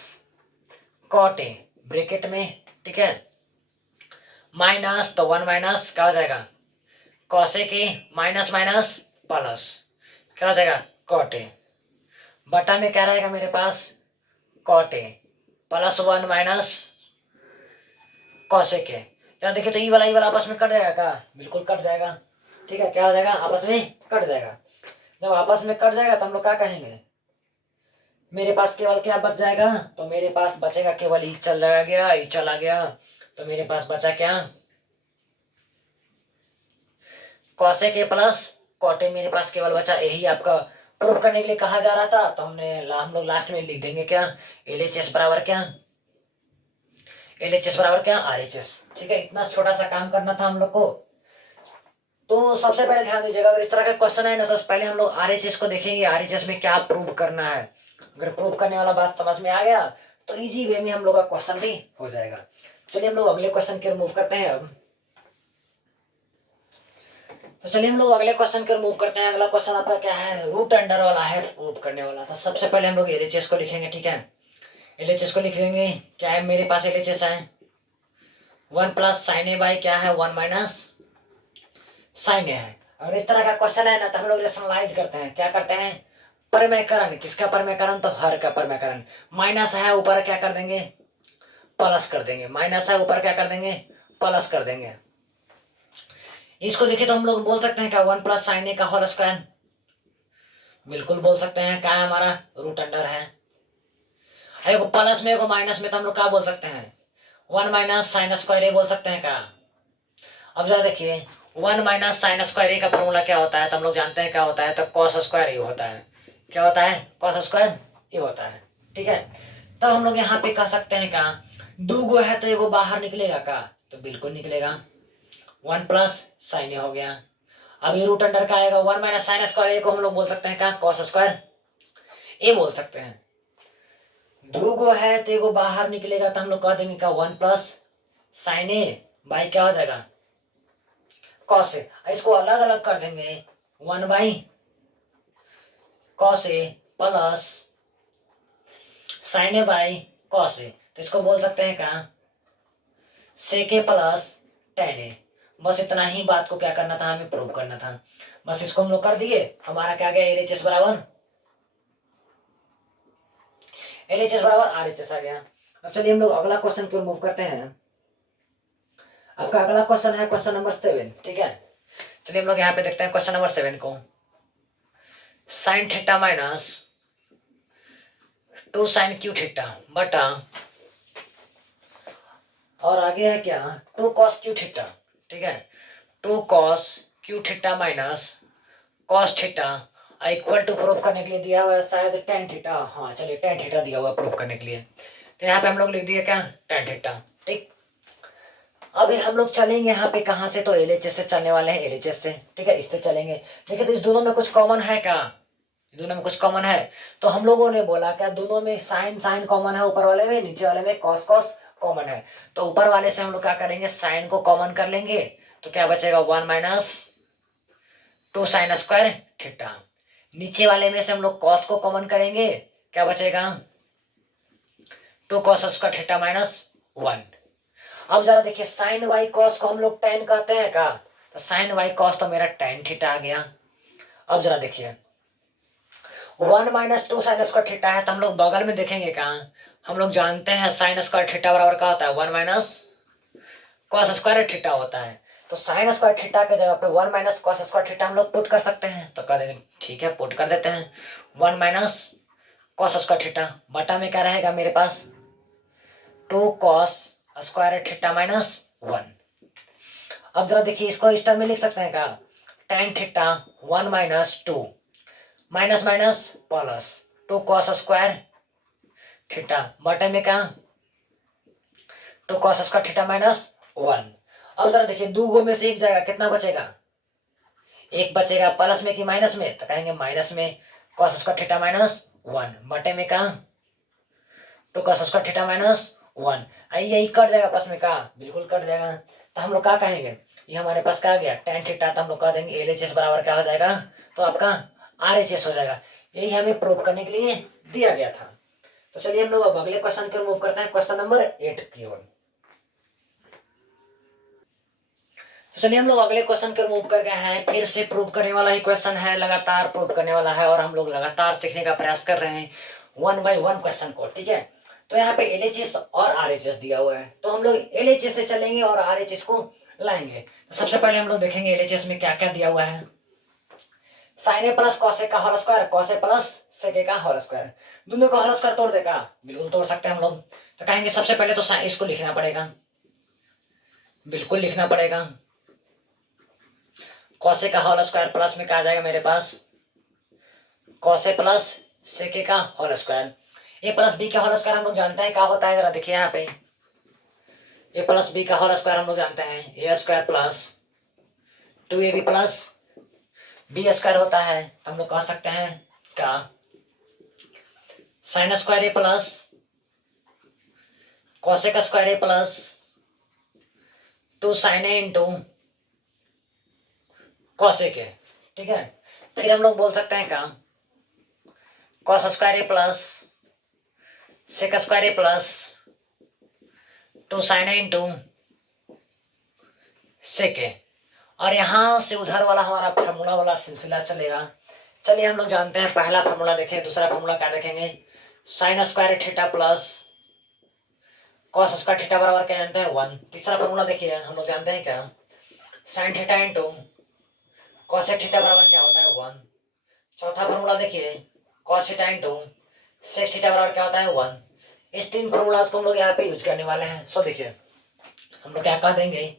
cot A bracket में, ठीक है माइनस, तो 1 माइनस क्या हो जाएगा cosec A minus minus plus क्या हो जाएगा कॉट ए। बटा में क्या रहेगा मेरे पास cot A plus 1 minus cosec A. जरा देखिए तो ई वाला आपस में कट जाएगा का, बिल्कुल कट जाएगा। ठीक है, क्या हो जाएगा आपस में कट जाएगा। जब आपस में कट जाएगा तो हम लोग क्या कहेंगे मेरे पास केवल क्या बच जाएगा, तो मेरे पास बचेगा केवल ई चला गया, ई चला गया, तो मेरे पास बचा क्या कॉसेक ए प्लस कॉटे। मेरे पास केवल बचा यही आपका प्रूफ करने के लिए कहा जा रहा था। तो हम लोग लास्ट में लिख देंगे क्या LHS बराबर क्या LHS बराबर क्या RHS। ठीक है, इतना छोटा सा काम करना था हम लोग को। तो सबसे पहले ध्यान दीजिएगा अगर इस तरह का क्वेश्चन है ना तो पहले हम लोग RHS को देखेंगे, RHS में क्या प्रूव करना है। अगर प्रूव करने वाला बात समझ में आ गया तो इजी वे में हम लोग का क्वेश्चन भी हो जाएगा। चलिए हम लोग अगले क्वेश्चन के मूव करते हैं अब। तो चलिए हम लोग अगले क्वेश्चन के मूव करते हैं। अगला क्वेश्चन आपका क्या है रूट अंडर वाला है, प्रूव करने वाला था। सबसे पहले हम लोग LHS को लिखेंगे। ठीक है, LHS को लिख लेंगे। क्या है मेरे पास LHS है 1 प्लस साइन ए बाई क्या है 1 माइनस साइन ए है। अगर इस तरह का क्वेश्चन है ना तो हम लोग रेशनलाइज करते हैं, क्या करते हैं परमेकरण। किसका परमेकरण तो हर का परमेकरण। माइनस है ऊपर क्या कर देंगे प्लस कर देंगे, माइनस है ऊपर क्या कर देंगे प्लस कर देंगे। इसको देखिए तो हम लोग बोल सकते हैं क्या 1 प्लस साइन ए का होल स्क्वायर, बिल्कुल बोल सकते हैं। क्या है हमारा रूट अंडर है, एगो प्लस में एगो माइनस में, तो हम लोग क्या बोल सकते हैं 1 माइनस साइन स्क्वायर ए बोल सकते हैं क्या। अब जरा देखिए 1 माइनस साइन स्क्वायर ए का फॉर्मूला क्या होता है, तो हम लोग जानते हैं क्या होता है, तो कॉस स्क्वायर ए होता है। क्या होता है कॉस स्क्वायर ए होता है। ठीक है, तब हम लोग यहाँ पे कह सकते हैं क्या दो गो है तो एगो बाहर निकलेगा का, तो बिल्कुल निकलेगा 1 प्लस साइन ए हो गया। अब ये रूट अंडर का आएगा 1 माइनस साइन स्क्वायर ए को हम लोग बोल सकते हैं क्या कॉस स्क्वायर ए बोल सकते हैं। दो गो है तो एगो बाहर निकलेगा तो हम लोग कह देंगे क्या 1 प्लस साइन ए बाई क्या हो जाएगा कॉस ए। इसको अलग अलग कर देंगे 1 by cos A plus sine A by cos A, तो इसको बोल सकते हैं क्या सेक ए प्लस टेन ए। बस इतना ही बात को क्या करना था हमें प्रूव करना था। बस इसको हम लोग कर दिए, हमारा क्या गया LHS बराबर RHS आ गया। अब चलिए हम लोग अगला क्वेश्चन को मूव करते हैं। आपका अगला क्वेश्चन है क्वेश्चन नंबर 7। ठीक है, चलिए हम लोग यहाँ पे देखते हैं क्वेश्चन नंबर 7 को। Sine theta minus 2 sine cube theta बटा और आगे है क्या 2 कॉस क्यू थीटा। ठीक है, 2 cos cube theta minus cos theta equal to proof करने के लिए दिया हुआ है शायद टेन थीटा। हाँ चलिए टेन थीटा दिया हुआ है प्रूफ करने के लिए, तो यहाँ पे हम लोग लिख दिए क्या टेन थीटा। ठीक, अभी हम लोग चलेंगे यहाँ पे कहाँ से, तो LHS से चलने वाले हैं, LHS से। ठीक है, इससे चलेंगे। देखिए तो इस दोनों में कुछ कॉमन है क्या, दोनों में कुछ कॉमन है। तो हम लोगों ने बोला क्या दोनों में साइन साइन कॉमन है, ऊपर वाले में नीचे वाले में कॉस कॉस कॉमन है। तो ऊपर वाले से हम लोग क्या करेंगे साइन को कॉमन कर लेंगे, तो क्या बचेगा 1 माइनस 2 साइन स्क्वायर थीटा। नीचे वाले में से हम लोग कॉस को कॉमन करेंगे, क्या बचेगा 2 कॉस स्क्वायर थीटा माइनस 1। अब जरा देखिए साइन बाई कॉस को हम लोग टेन कहते हैं का, तो साइन वाई कॉस तो मेरा tan थीटा आ गया। अब जरा देखिए 1 माइनस 2 साइन स्क्वायर थीटा है, तो हम लोग बगल में देखेंगे कहाँ, हम लोग जानते हैं साइन स्क्वायर थीटा बराबर क्या होता है 1 माइनस कॉस स्क्वायर थीटा होता है। तो साइन स्क्वायर थीटा के जगह पे 1 माइनस कॉस स्क्वायर थीटा हम लोग पुट कर सकते हैं, तो कर देंगे ठीक है पुट कर देते हैं 1 माइनस कॉस स्क्वायर थीटा, बटा में क्या रहेगा मेरे पास 2 कॉस स्क्वायर थीटा माइनस 1। अब जरा देखिए इसको इस टर्म में लिख सकते हैं क्या, tan theta 1 minus 2 minus minus plus 2 cos square theta बटे में क्या 2 कॉस स्क्वायर थीटा माइनस 1। अब जरा देखिए दो गो में से एक जाएगा, कितना बचेगा, एक बचेगा, प्लस में कि माइनस में, तो कहेंगे माइनस में कॉस स्क्वायर थीटा माइनस 1 बटे में क्या 2 कॉस स्क्वायर थीटा माइनस 1। यही कट जाएगा आपस में का, बिल्कुल कट जाएगा। तो हम लोग क्या कहेंगे, ये हमारे पास क्या आ गया tan थीटा, तो हम लोग कह देंगे LHS बराबर क्या हो जाएगा, तो आपका RHS हो जाएगा। यही हमें प्रूव करने के लिए दिया गया था। तो चलिए हम लोग अब अगले क्वेश्चन की ओर मूव करते हैं, क्वेश्चन नंबर 8 की ओर। तो चलिए हम लोग अगले क्वेश्चन की ओर मूव कर गए हैं, फिर से प्रूव करने वाला ही क्वेश्चन है, लगातार प्रूव करने वाला है और हम लोग लगातार सीखने का प्रयास कर रहे हैं 1 बाय 1 क्वेश्चन को, ठीक है। तो यहाँ पे LHS और RHS दिया हुआ है, तो हम लोग LHS से चलेंगे और RHS को लाएंगे। तो सबसे पहले हम लोग देखेंगे LHS में क्या क्या दिया हुआ है। Sign A plus cos A का whole square, cos A plus सेक ए का होल स्क्वायर, दोनों का होल स्क्वायर तोड़ देगा, बिल्कुल तोड़ सकते हैं हम लोग। तो कहेंगे सबसे पहले तो इसको लिखना पड़ेगा, बिल्कुल लिखना पड़ेगा, कॉस ए का होल स्क्वायर प्लस में क्या आ जाएगा मेरे पास कॉस ए प्लस सेक ए का whole square. A plus B का होल स्क्वायर हम लोग जानते हैं क्या होता है, जरा देखिए यहाँ पे ए प्लस बी का होल स्क्वायर हम लोग जानते हैं A square plus 2ab plus B square होता है। तो हम लोग कह सकते हैं क्या sine square A plus cosec square A plus 2 sine A into cosec A, ठीक है। फिर हम लोग बोल सकते हैं क्या cos square A plus sec square A plus 2 sine A into sec A, और यहां से उधर वाला हमारा फार्मूला वाला सिलसिला चलेगा। चलिए हम लोग जानते हैं पहला फार्मूला देखें, दूसरा फार्मूला क्या देखेंगे, sine square theta plus cos square theta बराबर क्या जानते हैं 1। तीसरा फार्मूला देखिए हम लोग जानते हैं क्या sine theta into cosec theta बराबर क्या होता है 1। चौथा फार्मूला देखिए cos theta into sec theta बराबर क्या होता है 1। इस तीन फार्मूलाज को हम लोग यहाँ पे यूज करने वाले हैं। सो देखिए हम लोग क्या कह देंगे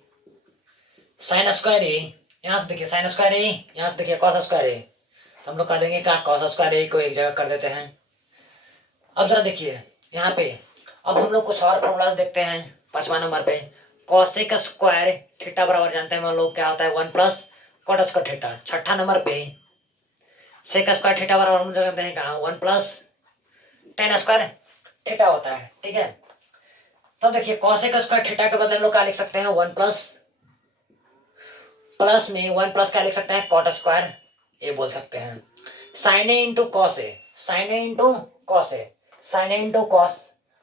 साइन स्क्वायर ए, यहाँ से देखिए साइन स्क्वायर ए, यहाँ से देखिए कॉस स्क्वायर ए, तो हम लोग कह देंगे क्या कॉस स्क्वायर ए को एक जगह कर देते हैं। अब जरा देखिए यहाँ पे अब हम लोग कुछ और फॉर्मूलाज देखते हैं। 5वां नंबर पे कॉसेक स्क्वायर थीटा बराबर जानते हैं हम लोग क्या होता है 1 प्लस कॉट स्क्वायर थीटा। 6ठा नंबर पे सेक स्क्वायर थीटा बराबर हम जानते हैं कहाँ 1 प्लस टेन स्क्वायर थीटा होता है, ठीक है। तो देखिए कॉसेक स्क्वायर थीटा के बदले हम लोग क्या लिख सकते हैं 1 प्लस प्लस में 1 प्लस क्या लिख सकते हैं कॉट स्क्वायर ए बोल सकते हैं। Sine A into cos A, sine A into cos A, sine A into cos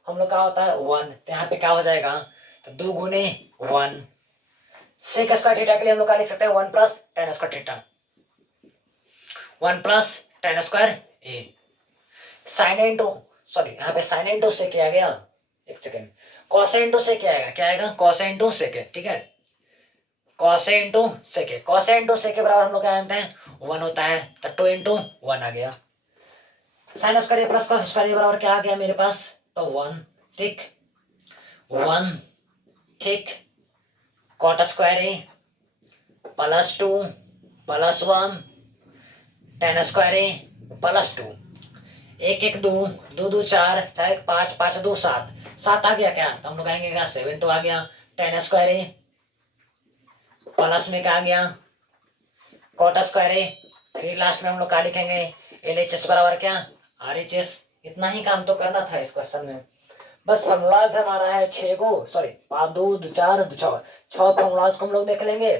हम लोग क्या होता है 1, तो यहाँ पे क्या हो जाएगा तो 2 गुने 1। सेक स्क्वायर थीटा के लिए हम लोग क्या लिख सकते हैं 1 plus tan square theta, 1 plus tan square A. Sine A into sorry यहाँ पे साइन ए इंटू से क्या आ गया, एक सेकेंड, कॉस ए इंटू से क्या आएगा, क्या आएगा कॉस ए इंटू सेक, ठीक है। Cos A into sec, cos A into सेक के बराबर हम लोग क्या जानते हैं 1 होता है, तो 2 इंटू 1 आ गया। Sign square A plus cos square ए बराबर क्या आ गया मेरे पास तो 1, ठीक 1, ठीक cot square A plus 2 plus 1 ten square A plus 2, एक एक दो, दो दो चार, चार एक पाँच, पाँच दो सात, सात आ गया क्या, तो हम लोग आएंगे क्या 7 तो आ गया। टेन स्क्वायर ए प्लस में क्या आ गया कॉट स्क्वायर ए, फिर लास्ट में हम लोग क्या लिखेंगे LHS बराबर क्या RHS। इतना ही काम तो करना था इस क्वेश्चन में, बस फॉर्मूलाज हमारा है 6 को, सॉरी 5 2 4 6 फॉर्मूलाज को हम लोग देख लेंगे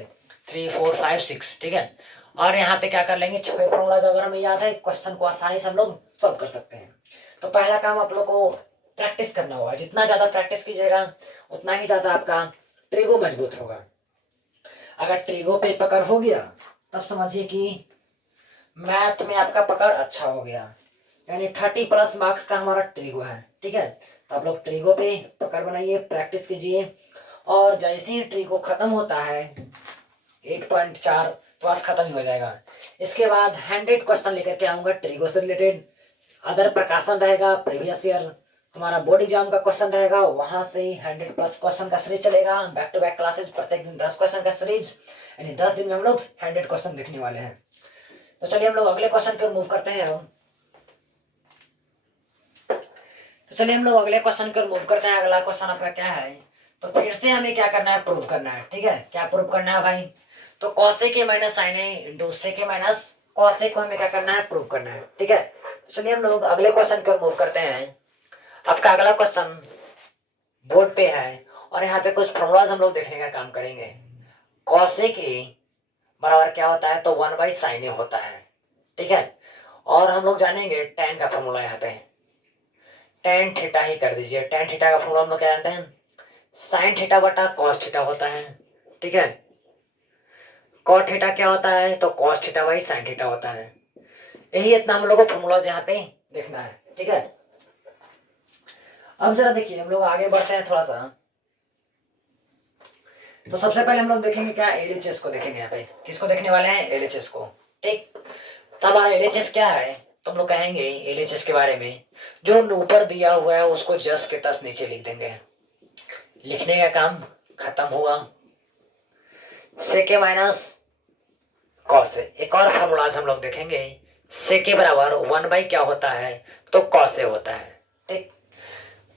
3 4 5 6, ठीक है। और यहाँ पे क्या कर लेंगे 6 फॉर्मूलाज अगर हमें याद है क्वेश्चन को आसानी से हम लोग सॉल्व कर सकते हैं। तो पहला काम आप लोग को प्रैक्टिस करना होगा, जितना ज्यादा प्रैक्टिस कीजिएगा उतना ही ज्यादा आपका ट्रिगो मजबूत होगा। अगर ट्रिगो पे पकड़ हो गया तब समझिए कि मैथ में आपका पकड़ अच्छा हो गया, यानी 30+ मार्क्स का हमारा ट्रिगो है। ठीक है, तो आप लोग ट्रिगो पे पकड़ बनाइए, प्रैक्टिस कीजिए, और जैसे ही ट्रिगो खत्म होता है 8.4 तो आज खत्म ही हो जाएगा। इसके बाद 100 क्वेश्चन लेकर के आऊंगा ट्रिगो से रिलेटेड। अदर प्रकाशन रहेगा, प्रीवियस ईयर हमारा बोर्ड एग्जाम का क्वेश्चन रहेगा, वहां से 100+ क्वेश्चन का सीरीज चलेगा, बैक टू बैक क्लासेज, प्रत्येक दिन 10 क्वेश्चन का सीरीज, यानी 10 दिन में हम लोग 100 क्वेश्चन देखने वाले हैं। तो चलिए हम लोग अगले क्वेश्चन की ओर मूव करते हैं। तो चलिए हम लोग अगले क्वेश्चन की ओर मूव करते हैं। अगला क्वेश्चन आपका क्या है, तो फिर से हमें क्या करना है, प्रूव करना है। ठीक है, क्या प्रूव करना है भाई, तो कॉसे के माइनस साइन ए इंटू से के माइनस कॉसे को हमें क्या करना है, प्रूव करना है। ठीक है, तो चलिए हम लोग अगले क्वेश्चन की ओर मूव करते हैं। आपका अगला क्वेश्चन बोर्ड पे है, और यहाँ पे कुछ फॉर्मूलाज हम लोग देखने का काम करेंगे। कॉसेक ए बराबर क्या होता है, तो 1/sin ए होता है। ठीक है, और हम लोग जानेंगे tan का फॉर्मूला। यहाँ पे tan थीटा ही कर दीजिए। tan थीटा का फॉर्मूला हम लोग क्या जानते हैं, sin थीटा बटा cos थीटा होता है। ठीक है, cot थीटा क्या होता है, तो cos theta by sin theta होता है। यही इतना हम लोग को फॉर्मूला यहाँ पे देखना है। ठीक है, अब जरा देखिए हम लोग आगे बढ़ते हैं थोड़ा सा। तो सबसे पहले हम लोग देखेंगे क्या, एलएचएस को देखेंगे। यहाँ पे किसको देखने वाले हैं, एलएचएस को। ठीक, तो हमारा एलएचएस क्या है, तो हम लोग कहेंगे एलएचएस के बारे में, जो ऊपर दिया हुआ है उसको जस के तस नीचे लिख देंगे, लिखने का काम खत्म हुआ। सेके माइनस कॉस। एक और फॉर्मूला हम लोग देखेंगे, सेके बराबर 1 बाई क्या होता है, तो कॉसे होता है। ठीक,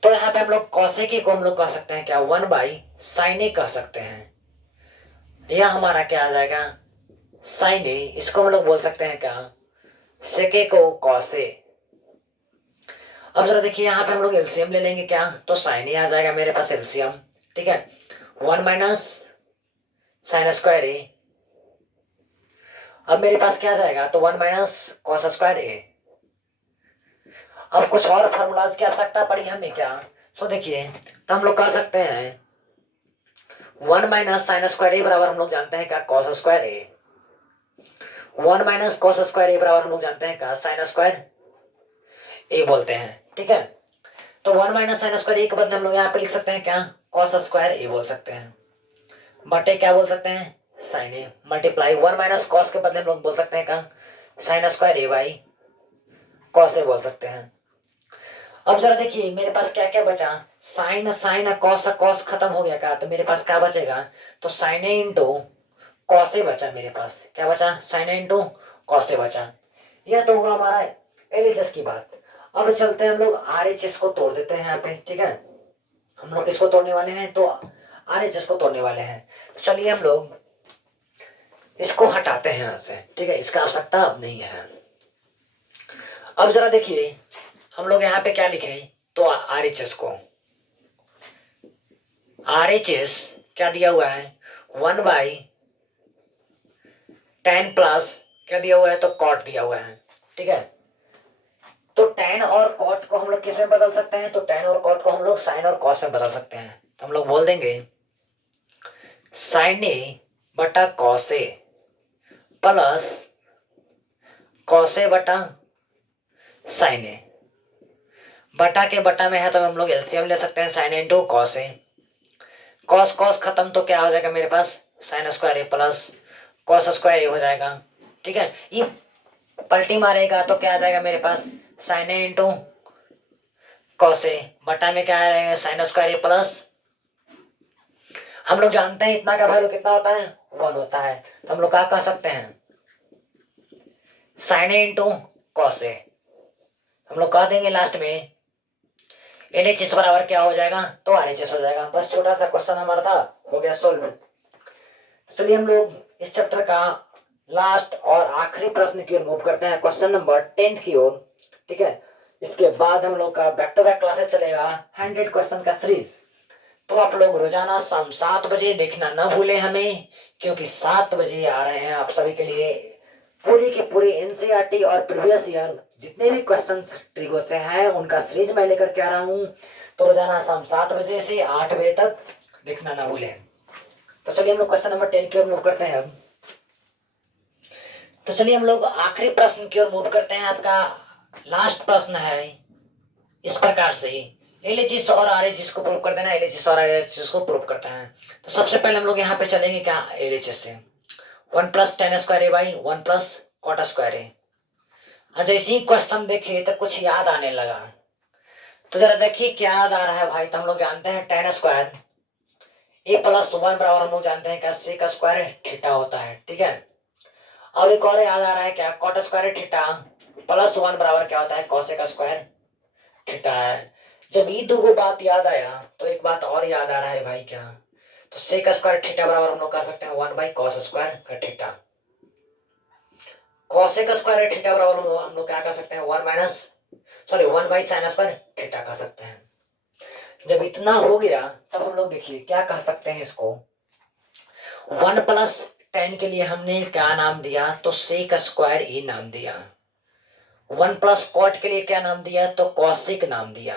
तो यहाँ पे हम लोग कॉसे के को हम लोग कह सकते हैं क्या, 1/sin ए कह सकते हैं। यह हमारा क्या आ जाएगा, sin ए, इसको हम लोग बोल सकते हैं क्या, सेके को कॉसे। अब जरा देखिए यहाँ पे हम लोग एलसीएम ले लेंगे क्या, तो sin ए आ जाएगा मेरे पास एलसीएम। ठीक है, 1 माइनस साइन स्क्वायर ए, अब मेरे पास क्या जाएगा, तो 1 माइनस कॉस स्क्वायर ए। अब कुछ और फॉर्मूलाज की आवश्यकता पड़ी हमें क्या, तो देखिए तो हम लोग कर सकते हैं 1 माइनस साइन स्क्वायर ए बराबर हम लोग जानते हैं क्या, कॉस स्क्वायर ए। 1 माइनस कॉस स्क्वायर ए बराबर हम लोग जानते हैं क्या, साइन स्क्वायर ए बोलते हैं। ठीक है, तो 1 माइनस साइन स्क्वायर ए के बदले हम लोग यहाँ पे लिख सकते हैं क्या, कॉस स्क्वायर ए बोल सकते हैं, बटे क्या बोल सकते हैं, sine A, multiply 1 minus cos के बदले हम लोग बोल सकते हैं क्या, sine square A by cos A बोल सकते हैं। अब जरा देखिए मेरे पास क्या क्या बचा, साइन साइन कॉस कॉस खत्म हो गया का, तो मेरे पास क्या बचेगा, तो साइन ए इंटू कॉस ए बचा। मेरे पास क्या बचा, साइन ए इंटू कॉस ए बचा। यह तो हुआ हमारा एलएचएस की बात। अब चलते हैं हम लोग आरएचएस को तोड़ देते हैं यहाँ पे। ठीक है, हम लोग किसको तोड़ने वाले हैं, तो आरएचएस को तोड़ने वाले हैं। तो चलिए हम लोग इसको हटाते हैं यहाँ से। ठीक है, इसका आवश्यकता अब नहीं है। अब जरा देखिए हम लोग यहाँ पे क्या लिखे, तो आरएचएस को, आरएचएस क्या दिया हुआ है, 1/tan प्लस क्या दिया हुआ है, तो कॉट दिया हुआ है। ठीक है, तो tan और कॉट को हम लोग किस में बदल सकते हैं, तो tan और कॉट को हम लोग साइन और कॉस में बदल सकते हैं। तो हम लोग बोल देंगे साइन ए बटा cos A plus cos A बटा साइन ए। बटा के बटा में है तो हम लोग एलसीएम ले सकते हैं, sine A into cos A. Cos cos खत्म तो क्या हो जाएगा मेरे पास, sign square A plus cos square A हो जाएगा। ठीक है, ये पलटी मारेगा तो क्या आ जाएगा मेरे पास, sign A into cos A, बटा में क्या आ जाएगा, साइन स्क्वायर ए प्लस, हम लोग जानते हैं इतना का वैल्यू कितना होता है, 1 होता है। तो हम लोग क्या कह सकते हैं, साइन ए इंटू कॉस ए। हम लोग कह देंगे लास्ट में एलएचएस बराबर क्या हो जाएगा, तो आरएचएस हो जाएगा। बस छोटा सा क्वेश्चन हमारा था, हो गया सोल्व। तो चलिए हम लोग इस चैप्टर का लास्ट और आखिरी प्रश्न की ओर मूव करते हैं, क्वेश्चन नंबर 10 की ओर। ठीक है, इसके बाद हम लोग का बैक टू बैक क्लासेस चलेगा, 100 क्वेश्चन का सीरीज। तो आप लोग रोजाना शाम 7 बजे देखना ना भूले हमें, क्योंकि 7 बजे आ रहे हैं आप सभी के लिए पूरी की पूरी एनसीईआरटी और प्रीवियस ईयर जितने भी क्वेश्चंस ट्रिगो से हैं उनका सीरीज मैं लेकर के आ रहा हूं। तो रोजाना शाम 7 बजे से 8 बजे तक देखना ना भूलें। तो चलिए हम लोग क्वेश्चन नंबर 10 की ओर मूव करते हैं अब। तो चलिए हम लोग आखिरी प्रश्न की ओर मूव करते हैं। आपका लास्ट प्रश्न है इस प्रकार से, एलएचएस और आरएचएस को प्रूव करते हैं, एलएचएस और आरएचएस को प्रूव करते हैं। तो सबसे पहले हम लोग यहाँ पे चलेंगे क्या, एलएचएस से। 1 plus tan square A by 1 plus cot square A. जैसे ही क्वेश्चन देखिए तो कुछ याद आने लगा। तो जरा देखिए क्या याद आ रहा है भाई। तो हम लोग जानते हैं टेन स्क्वायर ए प्लस 1 बराबर, हम लोग जानते हैं क्या, सेक स्क्वायर थीटा होता है, ठीक है। अब एक और याद आ रहा है क्या, कॉट स्क्वायर थीटा प्लस 1 बराबर क्या होता है, कॉसेक स्क्वायर थीटा है। जब ये दो बात याद आया तो एक बात और याद आ रहा है भाई, क्या, तो सेक स्क्वायर थीटा बराबर हम लोग कह सकते हैं 1 बाई कॉस स्क्वायर का थीटा। कॉसेक स्क्वायर थीटा बराबर हम लोग क्या कह सकते हैं, 1 बाई साइन स्क्वायर थीटा कह सकते हैं। जब इतना हो गया तब हम लोग देखिए क्या कह सकते हैं इसको, 1 प्लस टेन के लिए हमने क्या नाम दिया, तो सेक स्क्वायर ए नाम दिया। 1 प्लस कॉट के लिए क्या नाम दिया, तो कॉसिक नाम दिया।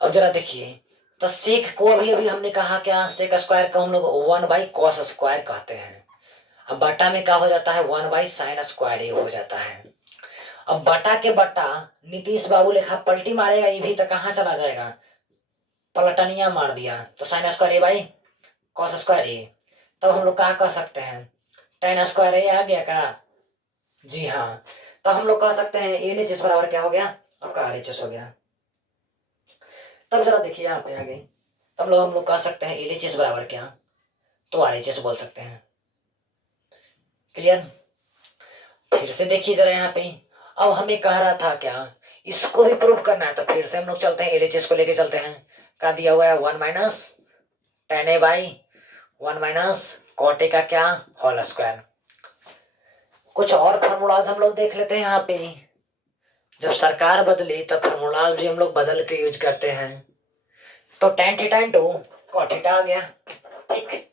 अब जरा देखिए, तो सेक को अभी अभी हमने कहा क्या, सेक स्क्वायर को हम लोग 1 बाई कॉस स्क्वायर कहते हैं। अब बटा में क्या हो जाता है, 1 बाई साइन स्क्वायर ए हो जाता है। अब बटा के बटा नीतीश बाबू लेखा पलटी मारेगा ये भी, तो कहाँ चला जाएगा, पलटनिया मार दिया, तो sine square A by cos square A. तब हम लोग क्या कह सकते हैं, टेन स्क्वायर ए आ गया का, जी हाँ। तो हम लोग कह सकते हैं ए एच एस बराबर क्या हो गया, आपका आर एच एस हो गया। तब जरा देखिए यहाँ पे आगे, तब हम लोग कह सकते हैं एल एच एस बराबर क्या, तो आर एच एस बोल सकते हैं। क्लियर। फिर से देखिए जरा यहाँ पे, अब हमें कह रहा था क्या, इसको भी प्रूव करना है। तो फिर से हम लोग चलते हैं एल एच एस को लेके चलते हैं। क्या दिया हुआ है, 1 minus tan A by 1 minus cot A का क्या, होल स्क्वायर। कुछ और फॉर्मूलाज हम लोग देख लेते हैं यहाँ पे। जब सरकार बदली तब फॉर्मूला भी हम लोग बदल के यूज करते हैं। तो tan theta into cot theta आ गया, ठीक।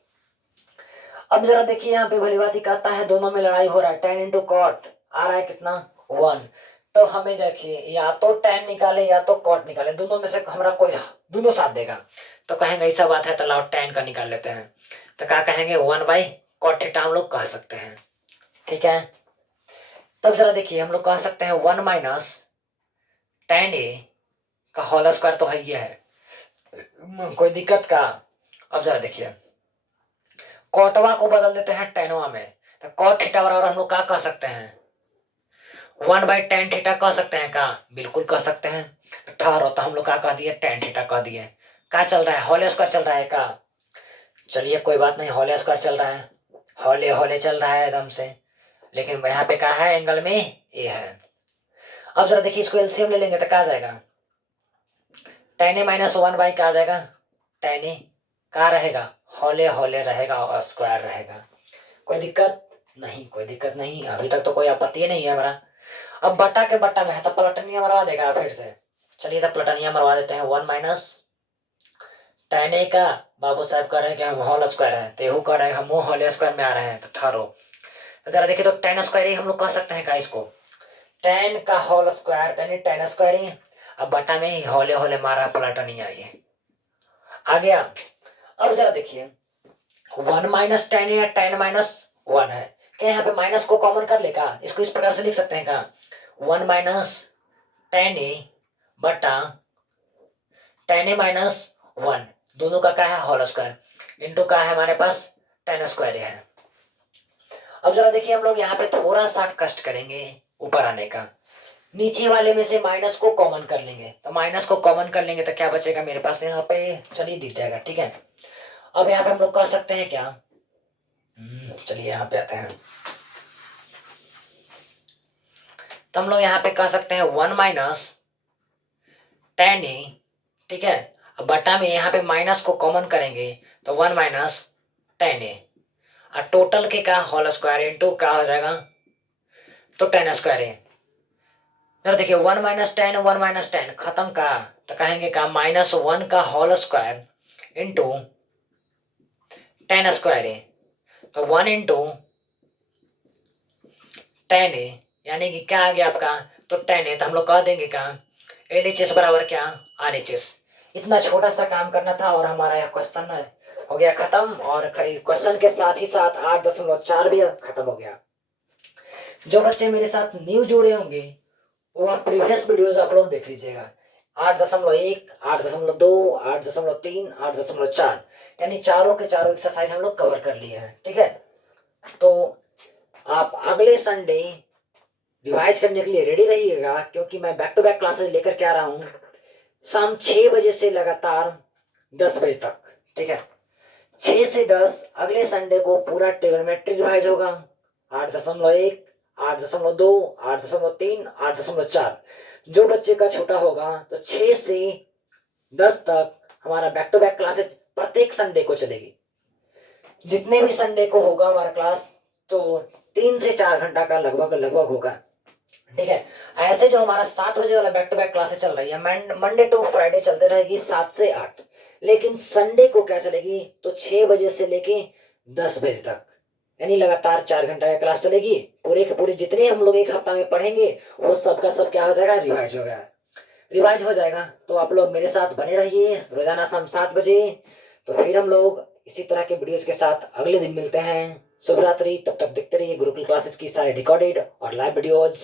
अब जरा देखिए यहाँ पे भली बात ही कहता है, दोनों में लड़ाई हो रहा है, टेन इंटू कॉट आ रहा है कितना, 1। तो हमें देखिए या तो टेन निकाले या तो कॉट निकाले, दोनों में से हमारा कोई दोनों साथ देगा। तो कहेंगे ऐसा बात है तो लाओ टेन का निकाल लेते हैं। तो क्या कहेंगे, 1 बाई कॉट थीटा हम लोग कह सकते हैं, ठीक है। तब जरा देखिए हम लोग कह सकते हैं 1 माइनस टेन ए का होल स्क्वायर, तो है ये है, कोई दिक्कत का। अब जरा देखिए कॉटवा को बदल देते हैं टेनवा में, तो कॉट थीटा बराबर हम लोग क्या कह सकते हैं, 1 बाई टेन थीटा कह सकते हैं का, बिल्कुल कह सकते हैं। ठहरो, तो हम लोग क्या कह दिए, टेन थीटा कह दिए। क्या चल रहा है, होल स्क्वायर चल रहा है का, चलिए कोई बात नहीं, होल स्क्वायर चल रहा है, होले होले चल रहा है एकदम से, लेकिन यहाँ पे क्या है, एंगल में ए है। अब जरा देखिए इसको एलसीएम ले लेंगे तो क्या आ जाएगा, टेन ए माइनस 1 बाई क्या आ जाएगा, टेन ए क्या रहेगा, होले होले रहेगा और स्क्वायर रहेगा। कोई दिक्कत नहीं, कोई दिक्कत नहीं, अभी तक तो कोई आपत्ति नहीं है हमारा। अब बटा के बटा में है तो प्लटनिया मरवा देगा फिर से। चलिए तो प्लटनिया मरवा देते हैं, 1 माइनस टेन ए का, बाबू साहब कह रहे हैं कि हम होल स्क्वायर है, तेहू कह रहे हैं हम होल स्क्वायर में आ रहे हैं, तो ठहरो। तो जरा देखिए, तो टेन स्क्वायर ही हम लोग कह सकते हैं का इसको, टेन का होल स्क्वायर यानी टेन स्क्वायर ही। अब बटा में ही होले होले मारा, प्लटनिया ये आ गया। अब जरा देखिए 1 माइनस टेन या टेन माइनस 1 है, क्या यहाँ पे माइनस को कॉमन कर लेगा, इसको इस प्रकार से लिख सकते हैं का, 1 माइनस टेन ए बटा टेन ए माइनस 1, दोनों का क्या है, होल स्क्वायर इंटू का है हमारे पास टेन स्क्वायर है। अब जरा देखिए हम लोग यहाँ पे थोड़ा सा कष्ट करेंगे ऊपर आने का, नीचे वाले में से माइनस को कॉमन कर लेंगे। तो माइनस को कॉमन कर लेंगे तो क्या बचेगा मेरे पास यहाँ पे, चलिए दिख जाएगा, ठीक है। अब यहाँ पे हम लोग कह सकते हैं क्या, चलिए यहाँ पे आते हैं। तो हम लोग यहाँ पे कह सकते हैं 1 माइनस टेन ए, ठीक है। अब बटा में यहाँ पे माइनस को कॉमन करेंगे तो 1 माइनस टेन ए, और टोटल के का होल स्क्वायर इंटू क्या हो जाएगा, तो टेन स्क्वायर ए। जरा देखिए 1 माइनस टेन 1 माइनस टेन खत्म का, तो कहेंगे का माइनस 1 का whole square into tan square A. तो 1 इंटू टेन ए यानी कि क्या आ गया आपका, तो टेन ए। तो हम लोग कह देंगे का एल एच एस बराबर क्या, आर एच एस। इतना छोटा सा काम करना था और हमारा यह क्वेश्चन हो गया खत्म, और क्वेश्चन के साथ ही साथ 8.4 भी खत्म हो गया। जो बच्चे मेरे साथ न्यू जुड़े होंगे वो आप प्रीवियस वीडियोस आप लोग देख लीजिएगा। 8.1, 8.2, 8.3, 8.4, यानी चारों के चारों एक्सरसाइज हम लोग कवर कर लिए हैं। ठीक है, तो आप अगले संडे रिवाइज करने के लिए रेडी रहिएगा, क्योंकि मैं बैक टू बैक क्लासेस लेकर के आ रहा हूँ शाम 6 बजे से लगातार 10 बजे तक। ठीक है, 6 से 10 अगले संडे को पूरा ट्रिग्नोमेट्री रिवाइज होगा। 8.1, 8.2, 8.3, 8.4। जो बच्चे का छोटा होगा तो 6 से 10 तक हमारा बैक टू बैक क्लासेस प्रत्येक संडे को चलेगी। जितने भी संडे को होगा हमारा क्लास, तो 3 से 4 घंटा का लगभग लगभग होगा। ठीक है, ऐसे जो हमारा 7 बजे वाला बैक टू बैक क्लासेस चल रही है, मंडे टू फ्राइडे चलते रहेगी 7 से 8। लेकिन संडे को क्या चलेगी, तो 6 बजे से लेके 10 बजे तक, यानी लगातार 4 घंटा की क्लास चलेगी। पूरे के पूरे जितने हम लोग एक हफ्ता में पढ़ेंगे वो सबका सब क्या हो जाएगा, रिवाइज हो गया, रिवाइज हो जाएगा। तो आप लोग मेरे साथ बने रहिए रोजाना शाम 7 बजे। तो फिर हम लोग इसी तरह के वीडियोज के साथ अगले दिन मिलते हैं। शुभ रात्रि, तब तक देखते रहिए गुरुकुल क्लासेस की सारे रिकॉर्डेड और लाइव वीडियोज।